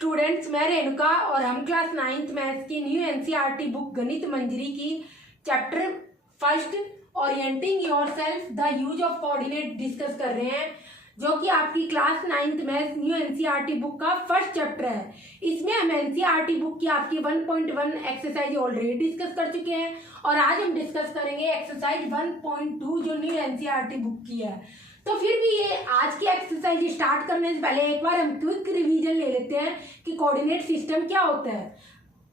Students, मैं रेणुका और हम क्लास 9th मैथ्स की न्यू एनसीईआरटी बुक गणित मंजरी की chapter first orienting yourself the use of coordinate discuss कर रहे हैं, जो कि आपकी class 9th maths new NCERT book का फर्स्ट चैप्टर है। इसमें हम एनसीईआरटी बुक की आपकी 1.1 एक्सरसाइज ऑलरेडी डिस्कस कर चुके हैं और आज हम डिस्कस करेंगे एक्सरसाइज 1.2 जो न्यू एनसीईआरटी बुक की है। तो फिर भी ये आज की एक्सरसाइज स्टार्ट करने से पहले एक बार हम क्विक रिवीजन ले लेते हैं कि कोऑर्डिनेट सिस्टम क्या होता है।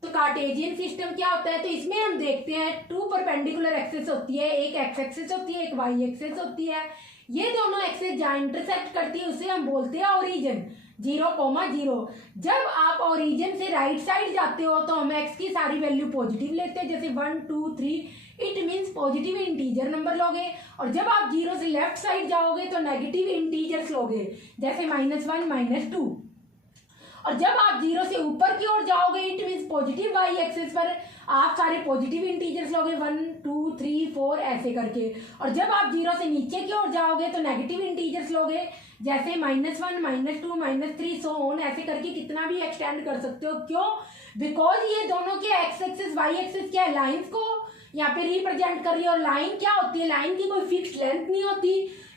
तो कार्टेशियन सिस्टम क्या होता है, तो इसमें हम देखते हैं टू परपेंडिकुलर एक्सिस होती है, एक एक्स एक्सिस होती है, एक वाई एक्सिस होती है। ये दोनों एक्सिस जहाँ इंटरसेक्ट करती है उसे हम बोलते हैं ओरिजिन 0,0। जब आप ओरिजिन से राइट साइड जाते हो तो हम एक्स की सारी वैल्यू पॉजिटिव लेते हैं, जैसे 1 2 3, it means positive integer number लोगे। और जब आप 0 से लेफ्ट साइड जाओगे तो नेगेटिव इंटीजर्स लोगे, जैसे -1 -2। और जब आप 0 से ऊपर की ओर जाओगे it means positive Y axis पर आप सारे पॉजिटिव इंटीजर्स लोगे 1 2 3 4 ऐसे करके। और जब आप 0 से नीचे की ओर जाओगे तो नेगेटिव इंटीजर्स लोगे, जैसे -1 -2 -3 सो ऑन ऐसे करके कितना भी एक्सटेंड कर सकते हो। क्यों? बिकॉज ये दोनों के एक्स एक्सिस वाई एक्सिस क्या है, लाइन्स को यहाँ पे रिप्रेजेंट कर रही है। और लाइन क्या होती है, लाइन की कोई फिक्स्ड लेंथ नहीं होती,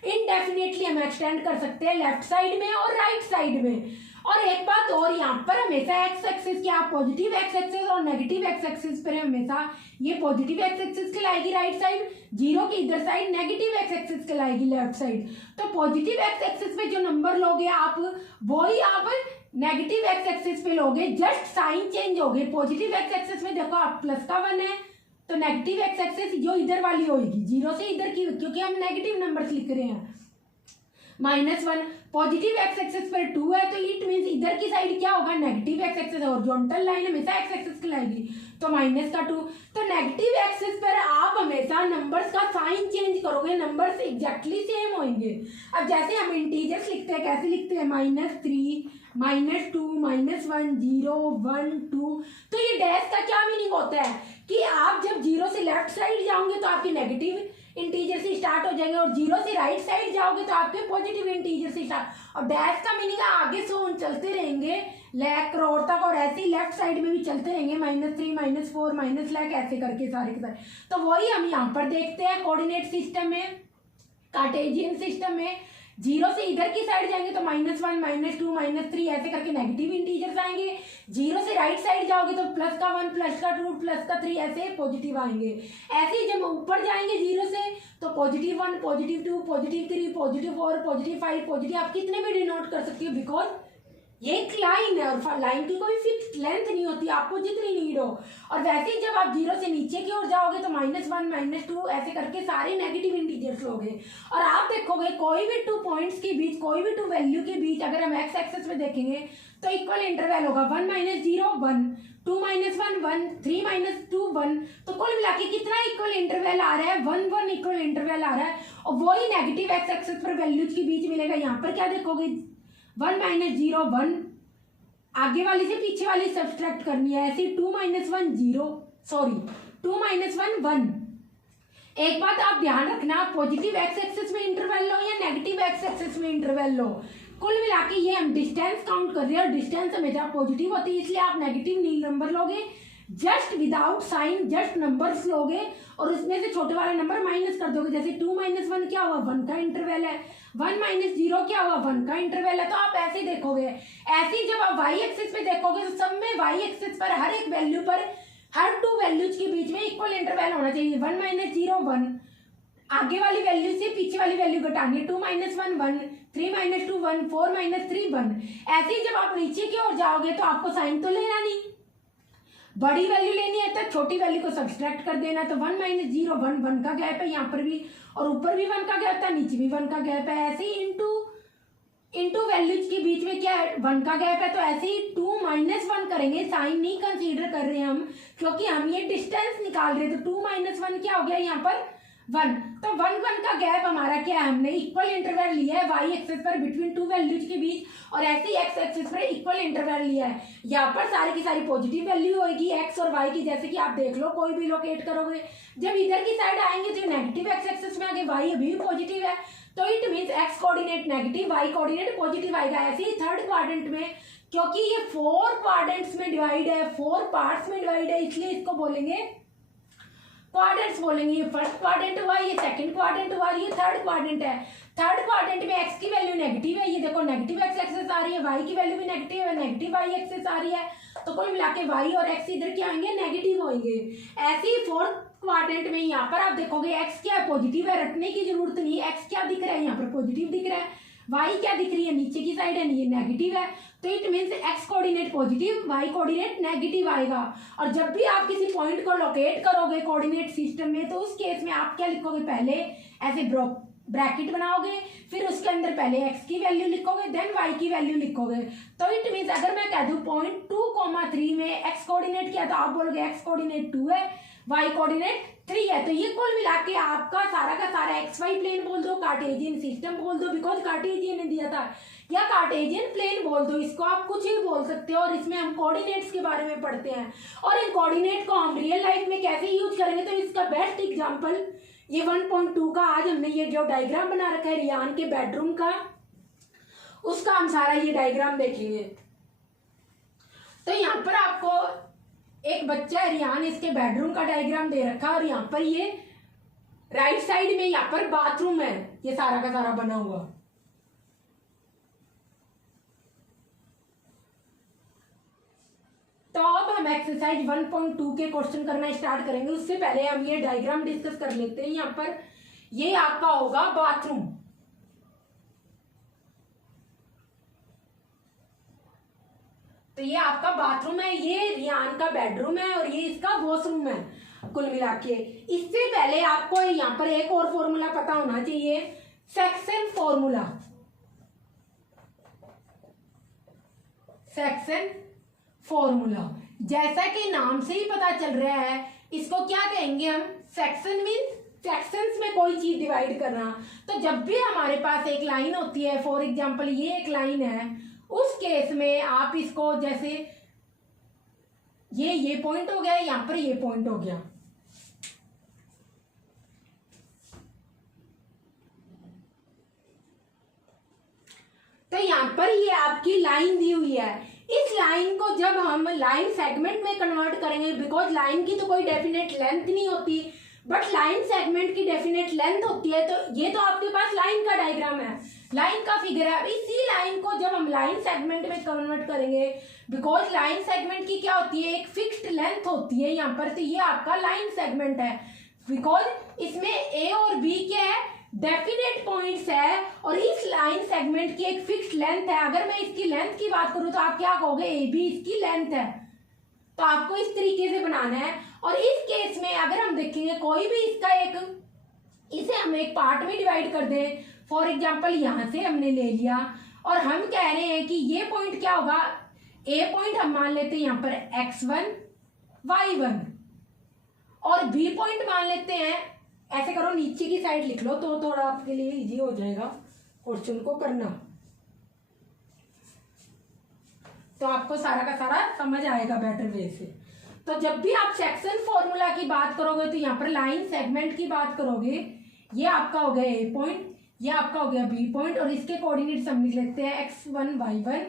इनडेफिनेटली हम एक्सटेंड कर सकते हैं लेफ्ट साइड में और राइट साइड में। और एक बात और, यहाँ पर हमेशा एक्स एक्सिस क्या पॉजिटिव एक्स एक्सिस और नेगेटिव एक्स एक्सिस पर हमेशा ये पॉजिटिव एक्स एक्सिस कहलाएगी राइट साइड, 0 की इधर साइड नेगेटिव एक्स एक्सिस कहलाएगी लेफ्ट साइड। तो पॉजिटिव एक्स एक्सिस पे जो नंबर लोगे आप वही आप नेगेटिव एक्स एक्सिस पे लोगे, जस्ट साइन चेंज हो गए। पॉजिटिव एक्स एक्सिस में देखो आप प्लस का 1 है तो नेगेटिव एक्स एक्सिस जो इधर वाली होगी 0 से इधर की, क्योंकि हम नेगेटिव नंबर्स लिख रहे हैं। -1 पॉजिटिव एक्स एक्सिस पर 2 है तो इट मीन्स इधर की साइड क्या होगा, negative X axis. Horizontal line हमेशा एक्स एक्सिस कहलाएगी तो -2। तो नेगेटिव एक्सिस पर आप हमेशा नंबर्स का साइन चेंज करोगे, नंबर्स एग्जैक्टली सेम होंगे। अब जैसे हम इंटीजर्स लिखते हैं, कैसे लिखते हैं, -3 -2 -1 0 1 2। तो ये डैश का क्या मीनिंग होता है कि आप जब 0 से लेफ्ट साइड जाओगे तो आपके नेगेटिव इंटीजर से स्टार्ट हो जाएंगे और 0 से राइट साइड जाओगे तो आपके पॉजिटिव इंटीजर से स्टार्ट। और डैश का मीनिंग आगे से ऑन चलते रहेंगे लैक करोड़ तक, और ऐसे ही लेफ्ट साइड में भी चलते रहेंगे -3 -4 -लैक ऐसे करके सारे के सारे। तो वही हम यहाँ पर देखते हैं कोऑर्डिनेट सिस्टम में, कार्टेशियन सिस्टम में 0 से इधर की साइड जाएंगे तो -1 -2 -3 ऐसे करके नेगेटिव इंटीजर्स आएंगे। 0 से राइट साइड जाओगे तो +1 +2 +3 ऐसे पॉजिटिव आएंगे। ऐसे ही जब ऊपर जाएंगे 0 से तो +1 +2 +3 +4 +5 पॉजिटिव आप कितने भी डिनोट कर सकते हो, बिकॉज ये एक लाइन है और लाइन की कोई फिक्स लेंथ नहीं होती, आपको जितनी नीड हो। और वैसे ही जब आप 0 से नीचे की ओर जाओगे तो -1 -2 ऐसे करके सारे नेगेटिव इंटीजर्स लोगे। और आप देखोगे कोई भी 2 पॉइंट्स के बीच, कोई भी 2 वैल्यू के बीच अगर हम एक्स एक्सिस में देखेंगे तो इक्वल इंटरवल होगा 1 -0 1 2 -1 1 3 -2 1। तो कुल मिला के कितना इक्वल इंटरवल आ रहा है, 1 1 इक्वल इंटरवल आ रहा है। और वही नेगेटिव एक्स एक्सिस पर वैल्यूज के बीच मिलेगा। यहाँ पर क्या देखोगे 1 -0 1, आगे वाली से पीछे वाली सब्सट्रैक्ट करनी है, ऐसे 2 -1 0 सॉरी 2 -1 1। एक बात आप ध्यान रखना, पॉजिटिव एक्स एक्सिस में इंटरवल लो या नेगेटिव एक्स एक्सिस में इंटरवल लो, कुल मिला के ये हम डिस्टेंस काउंट कर रहे हैं और डिस्टेंस हमेशा पॉजिटिव होती है, इसलिए आप नेगेटिव नील नंबर लोगे, just without sign just numbers लोगे और उसमें से छोटे वाला नंबर माइनस कर दोगे। जैसे 2 -1 क्या हुआ, 1 का इंटरवल है, 1 -0 क्या हुआ, 1 का इंटरवल है। तो आप ऐसे देखोगे। ऐसे ही जब आप वाई एक्सिस पे देखोगे तो सब में वाई एक्सिस पर हर एक वैल्यू पर हर 2 वैल्यूज के बीच में इक्वल इंटरवल होना चाहिए। 1 -0 1, आगे वाली वैल्यू से पीछे वाली वैल्यू घटानी, 2 -1 1 3 -2 1 4 -3 1। ऐसे ही जब आप नीचे की ओर जाओगे तो आपको साइन तो लेना नहीं, बड़ी वैल्यू लेनी है तो छोटी वैल्यू को सब्सट्रैक्ट कर देना। तो 1 -0 1 1 का गैप है यहाँ पर भी, और ऊपर भी 1 का गैप है, नीचे भी 1 का गैप है। ऐसे ही इंटू वैल्यूज के बीच में क्या है, 1 का गैप है। तो ऐसे ही 2 -1 करेंगे, साइन नहीं कंसीडर कर रहे हैं हम, क्योंकि हम ये डिस्टेंस निकाल रहे हैं। तो 2 -1 क्या हो गया यहाँ पर 1। तो 1 1 का गैप हमारा क्या है, हमने इक्वल इंटरवल लिया है वाई एक्सिस पर बिटवीन 2 वैल्यूज के बीच, और ऐसे ही एक्स एक्सिस पर इक्वल इंटरवल लिया है। यहाँ पर सारी की सारी पॉजिटिव वैल्यू होगी एक्स और वाई की, जैसे कि आप देख लो कोई भी लोकेट करोगे। जब इधर की साइड आएंगे तो नेगेटिव एक्स एक्सिस में आगे वाई अभी भी पॉजिटिव है तो it means X coordinate negative, Y coordinate positive आएगा। ऐसे ही थर्ड क्वाड्रेंट में, क्योंकि ये 4 क्वाड्रेंट्स में डिवाइड है, 4 पार्ट्स में डिवाइड है, इसलिए इसको बोलेंगे क्वाड्रेंट्स बोलेंगे। ये फर्स्ट क्वाड्रेंट हुआ, ये सेकंड क्वाड्रेंट हुआ, ये थर्ड क्वाड्रेंट है। थर्ड क्वाड्रेंट में एक्स की वैल्यू नेगेटिव है, ये देखो नेगेटिव एक्स एक्सेस आ रही है, वाई की वैल्यू भी नेगेटिव है, नेगेटिव वाई एक्सेस आ रही है, तो कुल मिला के वाई और एक्स इधर क्या आएंगे, नेगेटिव होंगे। ऐसे ही फोर्थ क्वाड्रेंट में यहाँ पर आप देखोगे एक्स क्या है, पॉजिटिव है, रटने की जरूरत नहीं है, एक्स क्या दिख रहा है यहाँ पर पॉजिटिव दिख रहा है, वाई क्या दिख रही है नीचे की साइड है, ये नेगेटिव है, तो it means X coordinate positive, Y coordinate negative आएगा। और जब भी आप किसी पॉइंट को लोकेट करोगे कोऑर्डिनेट सिस्टम में, तो उस केस में आप क्या लिखोगे, पहले ऐसे ब्रैकेट बनाओगे, फिर उसके अंदर पहले एक्स की वैल्यू लिखोगे, देन वाई की वैल्यू लिखोगे। तो इट मीन्स अगर मैं कह दूं पॉइंट 2,3 में एक्स कोऑर्डिनेट क्या, तो आप बोलोगे एक्स कोऑर्डिनेट 2 है, वाई कोऑर्डिनेट 3 है। तो ये कुल मिला के आपका सारा का सारा एक्स वाई प्लेन बोल दो, कार्टेशियन सिस्टम बोल दो, बिकॉज कार्टेशियन ने दिया था, या कार्टेशियन प्लेन बोल दो, इसको आप कुछ भी बोल सकते हो। और इसमें हम कोऑर्डिनेट्स के बारे में पढ़ते हैं, और इन कोऑर्डिनेट को हम रियल लाइफ में कैसे यूज करेंगे, तो इसका बेस्ट एग्जांपल ये 1.2 का आज हमने ये जो डायग्राम बना रखा है रियान के बेडरूम का, उसका हम सारा ये डायग्राम देखेंगे। तो यहाँ पर आपको एक बच्चा है रियान, इसके बेडरूम का डायग्राम दे रखा है, और यहाँ पर ये राइट साइड में यहाँ पर बाथरूम है, ये सारा का सारा बना हुआ। तो अब हम एक्सरसाइज 1.2 के क्वेश्चन करना स्टार्ट करेंगे। उससे पहले हम ये डायग्राम डिस्कस कर लेते हैं। यहाँ पर ये आपका होगा बाथरूम, तो ये आपका बाथरूम है, ये रियान का बेडरूम है, और ये इसका वॉशरूम है कुल मिला के। इससे पहले आपको यहाँ पर एक और फॉर्मूला पता होना चाहिए, सेक्शन फॉर्मूला। सेक्शन फॉर्मूला जैसा कि नाम से ही पता चल रहा है, इसको क्या कहेंगे हम, सेक्शन मीन्स सेक्शंस में कोई चीज डिवाइड करना। तो जब भी हमारे पास एक लाइन होती है, फॉर एग्जांपल ये एक लाइन है, उस केस में आप इसको जैसे ये पॉइंट हो गया, यहां पर ये पॉइंट हो गया, तो यहां पर ये आपकी लाइन दी हुई है। इस लाइन को जब हम लाइन सेगमेंट में कन्वर्ट करेंगे, बिकॉज लाइन की तो कोई डेफिनेट लेंथ नहीं होती, बट लाइन सेगमेंट की डेफिनेट लेंथ होती है। तो ये तो आपके पास लाइन का डायग्राम है, लाइन का फिगर है। इसी लाइन को जब हम लाइन सेगमेंट में कन्वर्ट करेंगे, बिकॉज लाइन सेगमेंट की क्या होती है, एक फिक्स्ड लेंथ होती है यहाँ पर, तो ये आपका लाइन सेगमेंट है, बिकॉज इसमें ए और बी क्या है, डेफिनेट पॉइंट्स है, और इस लाइन सेगमेंट की एक फिक्स्ड लेंथ है। अगर मैं इसकी लेंथ की बात करूं तो आप क्या कहोगे, ए बी इसकी लेंथ है, तो आपको इस तरीके से बनाना है। और इस केस में अगर हम देखेंगे कोई भी इसका एक, इसे हम एक पार्ट में डिवाइड कर दें, फॉर एग्जांपल यहां से हमने ले लिया, और हम कह रहे हैं कि ये पॉइंट क्या होगा, ए पॉइंट हम मान लेते हैं यहाँ पर x1 y1, और बी पॉइंट मान लेते हैं, ऐसे करो नीचे की साइड लिख लो तो थोड़ा आपके लिए इजी हो जाएगा क्वेश्चन को करना, तो आपको सारा का सारा समझ आएगा बेटर वे से। तो जब भी आप सेक्शन फॉर्मूला की बात करोगे, तो यहाँ पर लाइन सेगमेंट की बात करोगे, ये आपका हो गया ए पॉइंट, ये आपका हो गया बी पॉइंट, और इसके कोऑर्डिनेट्स हम लिख लेते हैं x1 y1,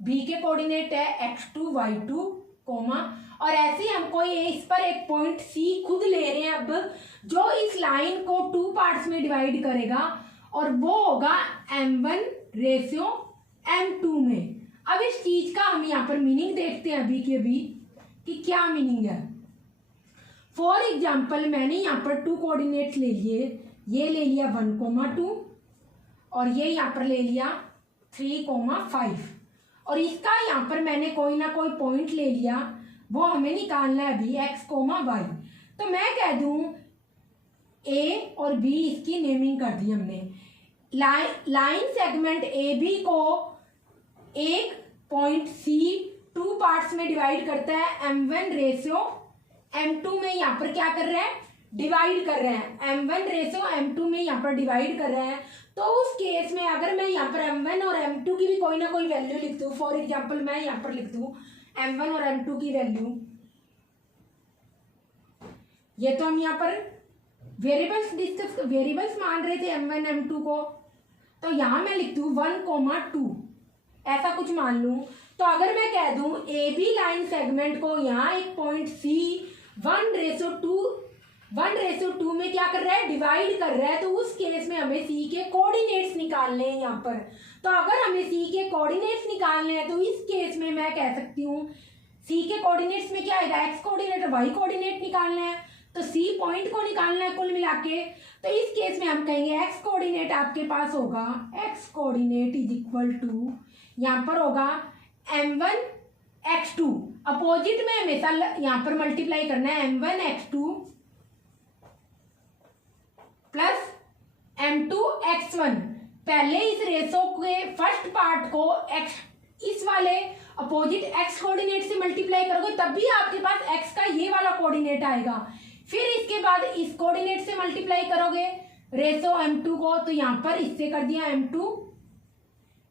बी के कोऑर्डिनेट है x2 y2, और ऐसे ही हम कोई इस पर एक पॉइंट सी खुद ले रहे हैं अब, जो इस लाइन को 2 पार्ट्स में डिवाइड करेगा, और वो होगा m1/m2 में। अब इस चीज का हम यहाँ पर मीनिंग देखते हैं अभी के अभी कि क्या मीनिंग है। फॉर एग्जाम्पल मैंने यहाँ पर 2 कोऑर्डिनेट्स ले लिए, ये ले लिया 1,2, और ये यहाँ पर ले लिया 3,5, और इसका यहाँ पर मैंने कोई ना कोई पॉइंट ले लिया, वो हमें निकालना है अभी x, y। तो मैं कह दूं a और b, इसकी नेमिंग कर दी हमने। लाइन सेगमेंट ए बी को एक पॉइंट सी 2 पार्ट्स में डिवाइड करता है, m1/m2 में यहाँ पर क्या कर रहे हैं, डिवाइड कर रहे हैं, m1/m2 में यहाँ पर डिवाइड कर रहे हैं। तो उस केस में अगर मैं यहाँ पर m1 और m2 की भी कोई ना कोई वैल्यू लिख दूं, फॉर एग्जांपल मैं यहाँ पर लिख दूं m1 और m2 की वैल्यू, ये तो हम यहाँ पर वेरिएबल्स मान रहे थे m1 m2 को, तो यहाँ मैं लिख दूँ 1,2 ऐसा कुछ मान लूँ। तो अगर मैं कह दूँ ए बी लाइन सेगमेंट को यहाँ एक पॉइंट सी 1:2 में क्या कर रहा है, डिवाइड कर रहा है, तो उस केस में हमें सी के कोऑर्डिनेट्स निकालने हैं यहाँ पर। तो अगर हमें सी के कोऑर्डिनेट्स निकालने हैं तो इस केस में मैं कह सकती हूँ सी के कोऑर्डिनेट्स में क्या आएगा, एक्स कोऑर्डिनेट और वाई कोऑर्डिनेट निकालना है, तो सी पॉइंट को निकालना है कुल मिला के। तो इस केस में हम कहेंगे एक्स कोऑर्डिनेट आपके पास होगा, X coordinate is equal to यहाँ पर होगा m1 x2, अपोजिट में हमेशा यहाँ पर मल्टीप्लाई करना है m1 x2 plus m2 x1। पहले इस रेशो के फर्स्ट पार्ट को x इस वाले अपोजिट x कोऑर्डिनेट से मल्टीप्लाई करोगे तब भी आपके पास x का ये वाला कोऑर्डिनेट आएगा। फिर इसके बाद इस कोऑर्डिनेट से मल्टीप्लाई करोगे रेशो m2 को, तो यहाँ पर इससे कर दिया m2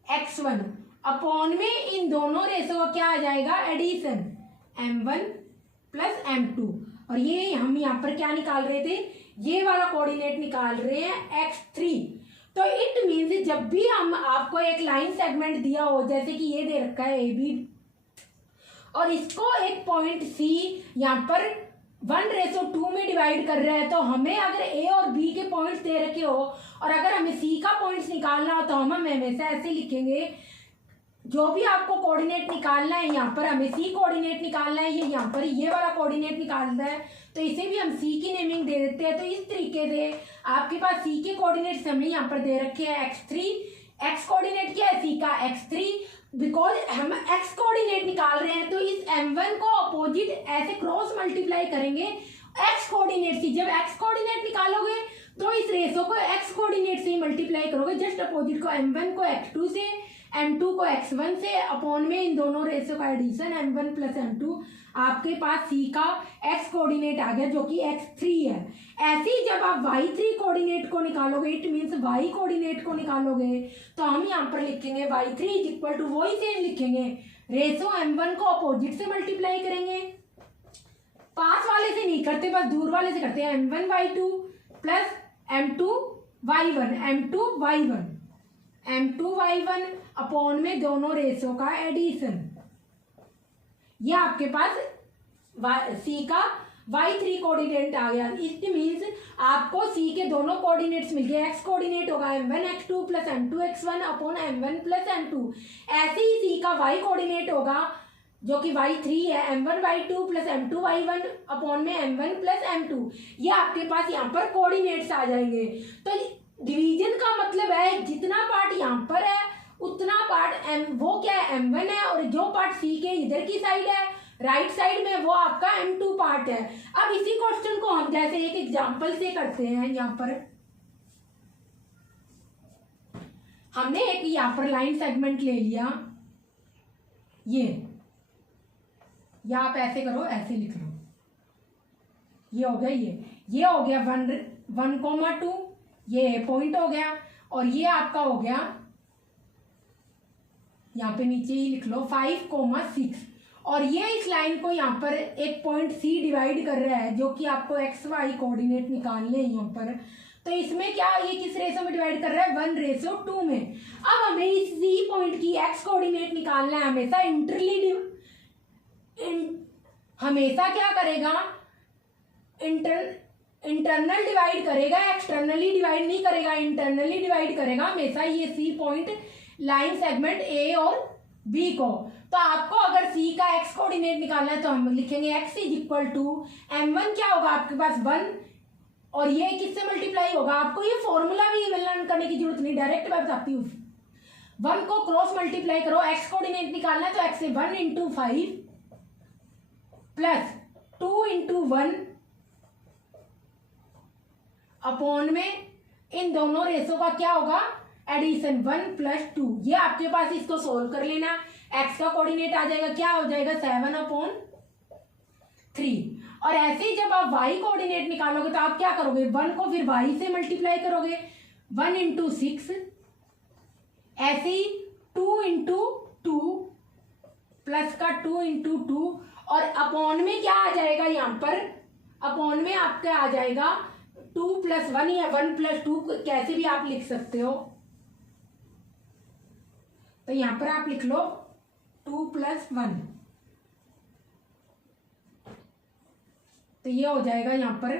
x1 अपॉन में इन दोनों रेशो का क्या आ जाएगा, एडिशन m1 प्लस m2। और ये हम यहाँ पर क्या निकाल रहे थे, ये वाला कोऑर्डिनेट निकाल रहे हैं x3। तो इट मीन्स जब भी हम आपको एक लाइन सेगमेंट दिया हो, जैसे कि ये दे रखा है ए बी और इसको एक पॉइंट सी यहाँ पर 1:2 में डिवाइड कर रहा है, तो हमें अगर ए और बी के पॉइंट्स दे रखे हो और अगर हमें सी का पॉइंट्स निकालना हो तो हम हमेशा ऐसे लिखेंगे, जो भी आपको कोऑर्डिनेट निकालना है यहाँ पर हमें सी कोऑर्डिनेट निकालना है, ये यहाँ पर ये वाला कोऑर्डिनेट निकालना है, तो इसे भी हम सी की नेमिंग दे देते हैं। तो इस तरीके से आपके पास सी के कोऑर्डिनेट्स हमने यहाँ पर दे रखे हैं x3, एक्स कोऑर्डिनेट क्या है सी का x3, बिकॉज हम एक्स कोऑर्डिनेट निकाल रहे हैं तो इस m1 को अपोजिट ऐसे क्रॉस मल्टीप्लाई करेंगे एक्स कोऑर्डिनेट से। जब एक्स कोऑर्डिनेट निकालोगे तो इस रेशो को एक्स कोऑर्डिनेट से ही मल्टीप्लाई करोगे, जस्ट अपोजिट को m1 को x2 से, m2 को x1 से, अपॉन में इन दोनों रेशो का एडिशन m1 प्लस m2। आपके पास सी का x कोऑर्डिनेट आ गया जो कि x3 है। ऐसे ही जब आप y3 कोऑर्डिनेट को निकालोगे, इट मीन्स y कोऑर्डिनेट को निकालोगे, तो हम यहाँ पर लिखेंगे y3 इज इक्वल टू, वही सेम लिखेंगे, रेशो m1 को अपोजिट से मल्टीप्लाई करेंगे, पास वाले से नहीं करते बस दूर वाले से करते हैं, m1 y2 plus m2 y1 upon में दोनों रेशो का एडिशन। ये आपके पास सी का y3 कोऑर्डिनेट आ गया। इट मीन्स आपको सी के दोनों कोऑर्डिनेट्स मिल गए। एक्स कोऑर्डिनेट होगा m1 x2 plus m2 x1 upon m1 plus m2। ऐसे ही सी का y कोऑर्डिनेट होगा जो कि y3 है, m1 y2 plus m2 y1 upon में m1 प्लस m2। ये आपके पास यहाँ पर कोऑर्डिनेट्स आ जाएंगे। तो डिवीजन का मतलब है जितना पार्ट यहाँ पर है उतना पार्ट वो क्या है, m1 है, और जो पार्ट सी के इधर की साइड है राइट साइड में वो आपका m2 पार्ट है। अब इसी क्वेश्चन को हम जैसे एक एग्जांपल से करते हैं। यहाँ पर हमने एक यहाँ पर लाइन सेगमेंट ले लिया, ये या आप ऐसे करो, ऐसे लिख लो, ये हो गया, ये हो गया 1,2, ये पॉइंट हो गया, और ये आपका हो गया यहाँ पे नीचे ही लिख लो 5,6, और ये इस लाइन को यहाँ पर एक पॉइंट सी डिवाइड कर रहा है जो कि आपको एक्स वाई कोऑर्डिनेट निकालने हैं यहाँ पर। तो इसमें क्या, ये किस रेशो में डिवाइड कर रहा है, 1:2 में। अब हमें इस सी पॉइंट की एक्स कोऑर्डिनेट निकालना है। हमेशा क्या करेगा, इंटरनल डिवाइड करेगा, एक्सटर्नली डिवाइड नहीं करेगा, इंटरनली डिवाइड करेगा हमेशा ये C point line segment A और बी को। तो आपको अगर सी का एक्स कोऑर्डिनेट निकालना है तो हम लिखेंगे x is equal to m1 क्या होगा आपके पास 1, और ये किससे मल्टीप्लाई होगा, आपको ये फॉर्मूला भी लर्न करने की जरूरत नहीं, डायरेक्ट मैं बताती हूँ। 1 को क्रॉस मल्टीप्लाई करो, एक्स कोऑर्डिनेट निकालना है तो एक्स से 1 × 5 प्लस 2 × 1 अपॉन में इन दोनों रेशो का क्या होगा, एडिशन 1 + 2। ये आपके पास, इसको सोल्व कर लेना, एक्स का कोऑर्डिनेट आ जाएगा, क्या हो जाएगा 7/3। और ऐसे ही जब आप y कोऑर्डिनेट निकालोगे तो आप क्या करोगे, 1 को फिर y से मल्टीप्लाई करोगे, 1 × 6, ऐसे ही 2 × 2 प्लस का 2 × 2, और अपॉन में क्या आ जाएगा, यहाँ पर अपॉन में आपका आ जाएगा 2 + 1 या 1 + 2, कैसे भी आप लिख सकते हो, तो यहाँ पर आप लिख लो 2+1, तो ये हो जाएगा यहाँ पर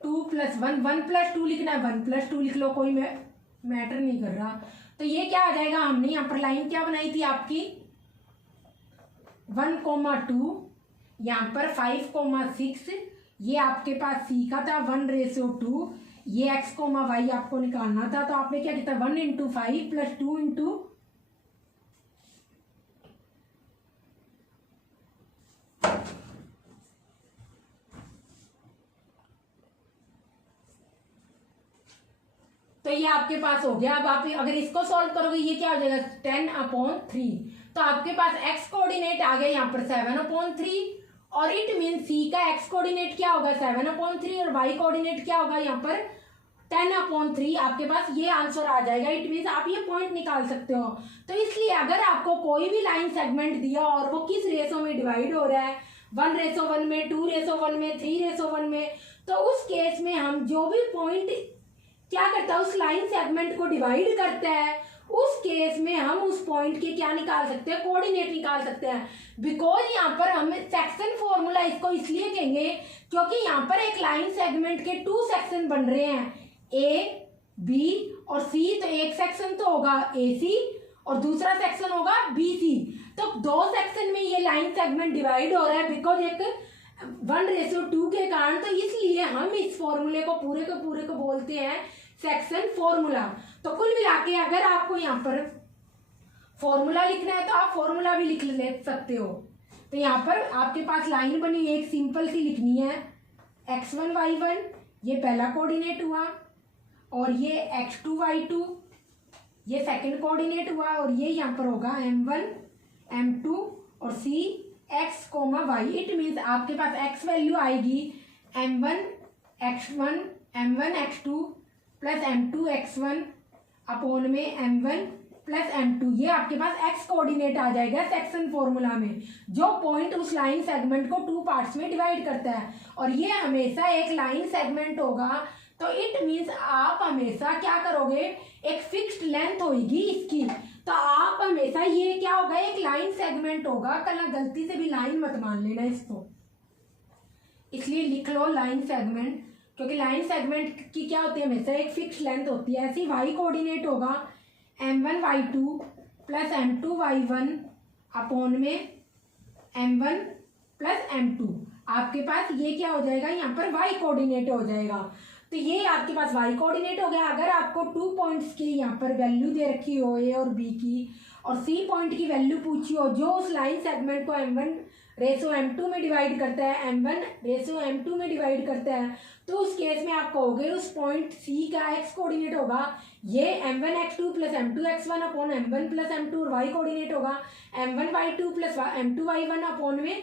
2+1, 1+2 लिखना है 1+2 लिख लो, कोई मैटर नहीं कर रहा। तो ये क्या आ जाएगा, हमने यहाँ पर लाइन क्या बनाई थी आपकी 1,2, यहाँ पर 5,6, ये आपके पास सी का था 1:2, ये x, y आपको निकालना था, तो आपने क्या किया 1 × 5 + 2 × तो ये आपके पास हो गया। अब आप अगर इसको सॉल्व करोगे ये क्या हो जाएगा 10/3, तो आपके पास x कोऑर्डिनेट आ गया यहाँ पर 7/3, और इट मीन c का x कोऑर्डिनेट क्या होगा 7/3 और y कोऑर्डिनेट क्या होगा यहाँ पर 10/3। आपके पास ये आंसर आ जाएगा। इट मीन आप ये पॉइंट निकाल सकते हो। तो इसलिए अगर आपको कोई भी लाइन सेगमेंट दिया और वो किस रेशो में डिवाइड हो रहा है 1:1 में, 2:1 में, 3:1 में, तो उस केस में हम जो भी पॉइंट क्या करता है उस लाइन सेगमेंट को डिवाइड करता है, उस केस में हम उस पॉइंट के क्या निकाल सकते हैं कोऑर्डिनेट निकाल सकते हैं। बिकॉज यहाँ पर हम सेक्शन फॉर्मूला इसको इसलिए कहेंगे क्योंकि यहाँ पर एक लाइन सेगमेंट के 2 सेक्शन बन रहे हैं, ए, बी और सी। तो एक सेक्शन तो होगा AC और दूसरा सेक्शन होगा BC। तो 2 सेक्शन में ये लाइन सेगमेंट डिवाइड हो रहा है बिकॉज एक 1:2 के कारण। तो इसलिए हम इस फॉर्मूले को पूरे को बोलते हैं सेक्शन फॉर्मूला। तो कुल मिला के अगर आपको यहाँ पर फॉर्मूला लिखना है तो आप फॉर्मूला भी लिख ले सकते हो। तो यहाँ पर आपके पास लाइन बनी एक सिंपल सी लिखनी है x1 y1, ये पहला कोऑर्डिनेट हुआ, और ये x2 y2 ये सेकंड कोऑर्डिनेट हुआ, और ये यहाँ पर होगा m1 m2 और c x, y। It means आपके पास x वैल्यू आएगी m1 x1 m1 x2 plus m2 x1 upon में m1 प्लस m2। ये आपके पास x कोऑर्डिनेट आ जाएगा सेक्शन फॉर्मूला में, जो पॉइंट उस लाइन सेगमेंट को 2 पार्ट्स में डिवाइड करता है, और ये हमेशा एक लाइन सेगमेंट होगा। तो इट मीन्स आप हमेशा क्या करोगे, एक फिक्स्ड लेंथ होगी इसकी, तो आप हमेशा ये क्या होगा एक लाइन सेगमेंट होगा। कल गलती से भी लाइन मत मान लेना इसको, इसलिए लिख लो लाइन सेगमेंट, क्योंकि लाइन सेगमेंट की क्या होती है हमेशा एक फिक्स लेंथ होती है। ऐसी y कोऑर्डिनेट होगा m1 y2 plus m2 y1 upon में m1 प्लस m2। आपके पास ये क्या हो जाएगा यहाँ पर y कोऑर्डिनेट हो जाएगा। तो ये आपके पास y कोऑर्डिनेट हो गया। अगर आपको 2 पॉइंट्स की यहाँ पर वैल्यू दे रखी हो a और b की, और c पॉइंट की वैल्यू पूछी हो जो उस लाइन सेगमेंट को m1:m2 में डिवाइड करता है, m1:m2 में डिवाइड करता है, तो उस केस में आप कहोगे उस पॉइंट c का x कोऑर्डिनेट होगा ये m1 x2 plus m2 x1 upon m1 plus m2, और y कोऑर्डिनेट होगा m1 y2 plus m2 y1 upon में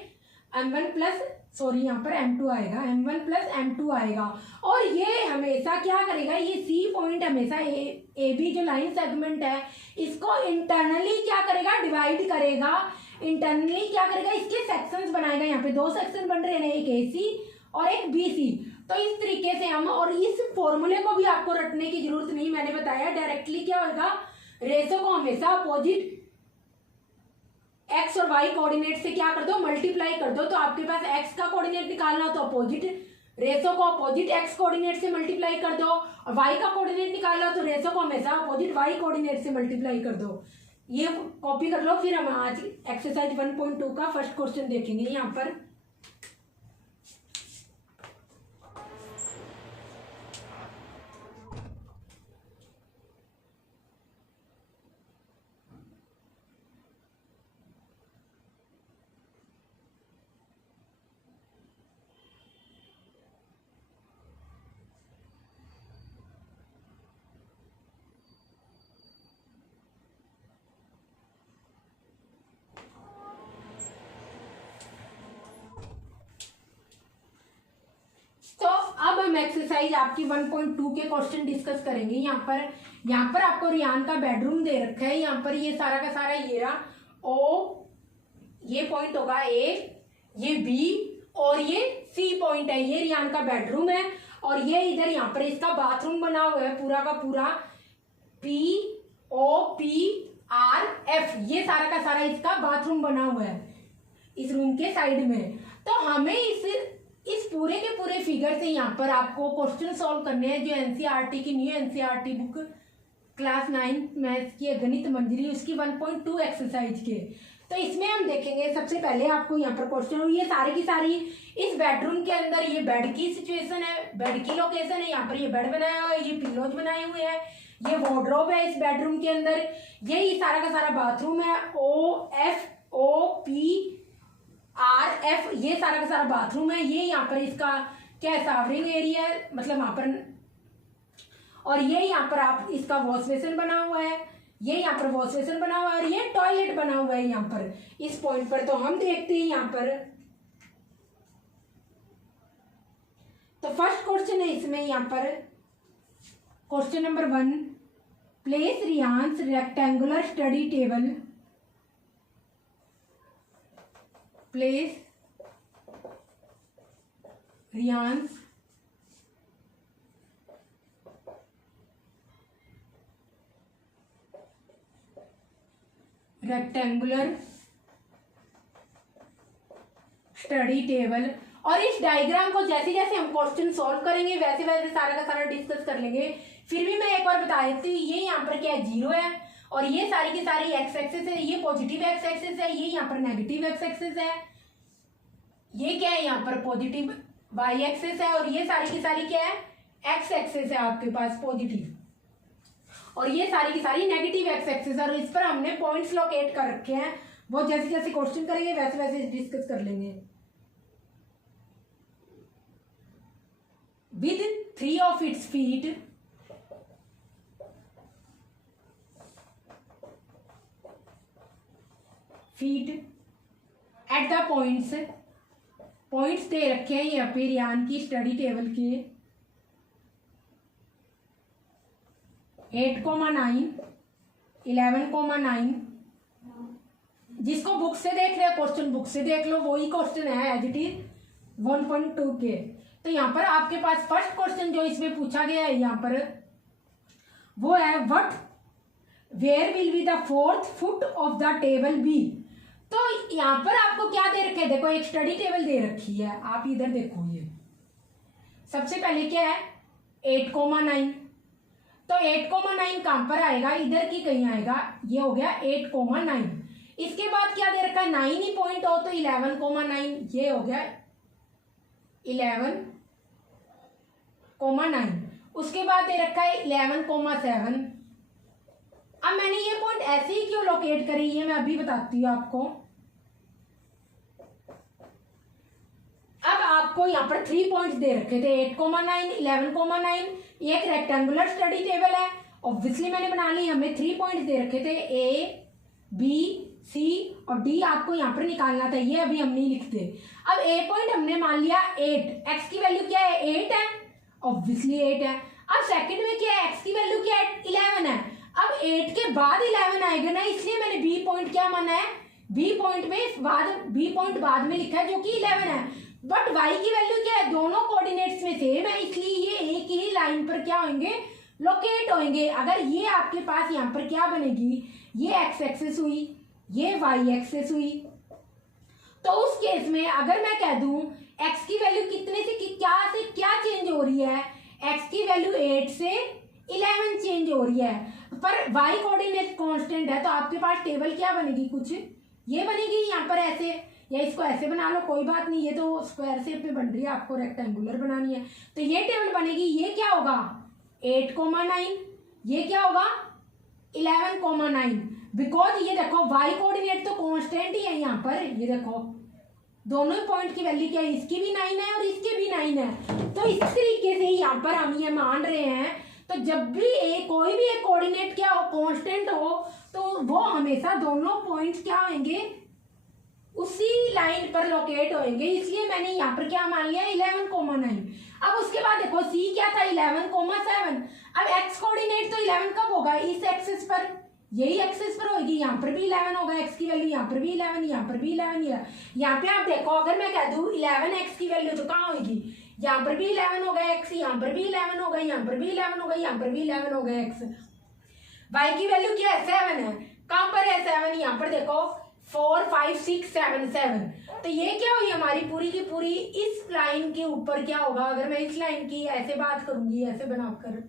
m1 प्लस यहाँ पर m2 आएगा, m1 प्लस m2 आएगा। और ये हमेशा क्या करेगा, ये c पॉइंट हमेशा AB जो लाइन सेगमेंट है इसको इंटरनली क्या करेगा डिवाइड करेगा। इंटरनली क्या करेगा, इसके सेक्शंस बनाएगा। यहाँ पे 2 सेक्शन बन रहे हैं, एक AC और एक BC। तो इस तरीके से हम, और इस फॉर्मूले को भी आपको रटने की जरूरत नहीं, मैंने बताया डायरेक्टली क्या होगा, रेशो को हमेशा अपोजिट x और y कोऑर्डिनेट से क्या कर दो मल्टीप्लाई कर दो। तो आपके पास x का कोऑर्डिनेट निकालना हो तो अपोजिट रेशो को अपोजिट x कोऑर्डिनेट से मल्टीप्लाई कर दो, और y का कोऑर्डिनेट निकालना हो तो रेशो को हमेशा अपोजिट y कोऑर्डिनेट से मल्टीप्लाई कर दो। ये कॉपी कर लो। फिर हम आज एक्सरसाइज 1.2 का फर्स्ट क्वेश्चन देखेंगे। यहाँ पर हम एक्सरसाइज आपकी 1.2 के क्वेश्चन डिस्कस करेंगे। यहाँ पर आपको रियान का बेडरूम दे रखा है। यहाँ पर ये सारा का सारा ये रहा O, ये पॉइंट होगा A, ये B और ये C पॉइंट है। ये रियान का बेडरूम है, और ये इधर यहाँ पर इसका बाथरूम बना हुआ है पूरा का पूरा POPRF। ये सारा का सारा इसका बाथरूम बना हुआ है इस रूम के साइड में। तो हमें इस पूरे के पूरे फिगर से यहाँ पर आपको क्वेश्चन सॉल्व करने हैं जो एनसीईआरटी की new NCERT book class 9 maths की गणित मंजरी उसकी 1.2 एक्सरसाइज के। तो इसमें हम देखेंगे सबसे पहले आपको यहाँ पर क्वेश्चन, और ये सारी की सारी इस बेडरूम के अंदर ये बेड की सिचुएशन है, बेड की लोकेशन है, यहाँ पर ये बेड बनाया हुआ है, ये पिल्लोज बनाए हुए हैं, ये वार्डरोब है इस बेडरूम के अंदर, यही सारा का सारा बाथरूम है, OFOPRF ये सारा का सारा बाथरूम है, ये यहाँ पर इसका क्या है सावरिंग एरिया है, मतलब वहां पर, और ये यहाँ पर आप इसका वॉश बेसिन बना हुआ है, ये यहाँ पर वॉश बेसिन बना हुआ है, और ये टॉयलेट बना हुआ है यहाँ पर इस पॉइंट पर। तो हम देखते हैं यहाँ पर, तो फर्स्ट क्वेश्चन है इसमें यहाँ पर क्वेश्चन नंबर 1, प्लेस रियांस रेक्टेंगुलर स्टडी टेबल, प्लेस रियांस रेक्टेंगुलर स्टडी टेबल। और इस डायग्राम को जैसे जैसे हम क्वेश्चन सॉल्व करेंगे वैसे वैसे सारा का सारा डिस्कस कर लेंगे। फिर भी मैं एक बार बता देती हूँ, ये यहाँ पर क्या है 0 है, और ये सारी की सारी एक्स एक्सिस है, ये पॉजिटिव एक्स एक्सिस है, ये यहाँ पर नेगेटिव एक्स एक्सिस है, ये क्या है यहाँ पर पॉजिटिव वाई एक्सिस है, और ये सारी की सारी क्या है एक्स एक्सिस है आपके पास पॉजिटिव, और ये सारी की सारी नेगेटिव एक्स एक्सिस है, और इस पर हमने पॉइंट्स लोकेट कर रखे हैं। वो जैसे जैसे क्वेश्चन करेंगे वैसे वैसे डिस्कस कर लेंगे। With 3 of its feet at the points दे रखे हैं यहाँ पे रियान की स्टडी टेबल के 8,9 11,9, जिसको बुक से देख रहे हो क्वेश्चन बुक से देख लो, वही क्वेश्चन है एज इट इज 1.2 के। तो यहाँ पर आपके पास फर्स्ट क्वेश्चन जो इसमें पूछा गया है यहाँ पर वो है what where will be the 4th foot of the table B. तो यहाँ पर आपको क्या दे रखे है, देखो एक स्टडी टेबल दे रखी है, आप इधर देखो, ये सबसे पहले क्या है 8,9, तो 8,9 कहां पर आएगा, इधर की कहीं आएगा, ये हो गया 8,9। इसके बाद क्या दे रखा है 9 ही पॉइंट हो तो 11,9, ये हो गया 11,9। उसके बाद दे रखा है 11,7। अब मैंने ये पॉइंट ऐसे ही क्यों लोकेट करी है मैं अभी बताती हूँ आपको। अब आपको यहाँ पर 3 पॉइंट्स दे रखे थे 8,9 11,9, ये एक रेक्टेंगुलर स्टडी टेबल है, ऑब्वियसली मैंने बना ली। हमें 3 पॉइंट्स दे रखे थे A B C और D, आपको यहाँ पर निकालना था, ये अभी हम नहीं लिखते। अब A पॉइंट हमने मान लिया 8, x की वैल्यू क्या है 8 है, ऑब्वियसली 8 है। अब सेकंड में क्या है x की वैल्यू क्या है 11 है। अब 8 के बाद 11 आएगा ना, इसलिए मैंने B पॉइंट क्या माना है, B पॉइंट बाद में लिखा है जो कि 11 है। बट y की वैल्यू क्या है, दोनों कोऑर्डिनेट्स में सेम है, इसलिए ये एक ही लाइन पर क्या होंगे लोकेट होंगे। अगर ये आपके पास यहाँ पर क्या बनेगी, ये x एक्सिस हुई, ये y एक्सिस हुई, तो उस केस में अगर मैं कह दूं x की वैल्यू कितने से क्या चेंज हो रही है, x की वैल्यू 8 से 11 चेंज हो रही है, पर y कोऑर्डिनेट कांस्टेंट है, तो आपके पास टेबल क्या बनेगी, कुछ ये बनेगी यहाँ पर ऐसे, या इसको ऐसे बना लो कोई बात नहीं, ये तो स्क्वायर शेप में बन रही है, आपको रेक्टेंगुलर बनानी है, तो ये टेबल बनेगी। ये क्या होगा 8,9, ये क्या होगा 11,9, बिकॉज ये देखो y कोऑर्डिनेट तो कांस्टेंट ही है यहाँ पर, ये देखो दोनों ही पॉइंट की वैल्यू क्या है, इसकी भी 9 है और इसकी भी 9 है। तो इस तरीके से यहाँ पर हम ये मान रहे हैं, तो जब भी कोई भी एक कोऑर्डिनेट क्या हो कांस्टेंट हो तो वो हमेशा दोनों पॉइंट्स क्या होंगे उसी लाइन पर लोकेट होंगे, इसलिए मैंने यहाँ पर क्या मान लिया 11,9। अब उसके बाद देखो c क्या था 11,7। अब x कोऑर्डिनेट तो 11 कब होगा, इस एक्सिस पर, यही एक्सिस पर होगी, यहाँ पर भी 11 होगा, x की वैल्यू यहाँ पर भी 11, यहाँ पर भी 11, यहाँ पे आप देखो अगर मैं कह दूं 11x की वैल्यू तो कहाँ होगी, यहाँ पर भी 11 होगा x, यहाँ पर भी 11 होगा, यहाँ पर भी 11 होगा, यहाँ पर भी 11 होगा x। y की वैल्यू क्या है 7 है, कहाँ पर है 7, यहाँ पर देखो 4 5 6 7 7। तो ये क्या हुई हमारी पूरी की पूरी इस लाइन के ऊपर क्या होगा, अगर मैं इस लाइन की ऐसे बात करूंगी, ऐसे बनाकर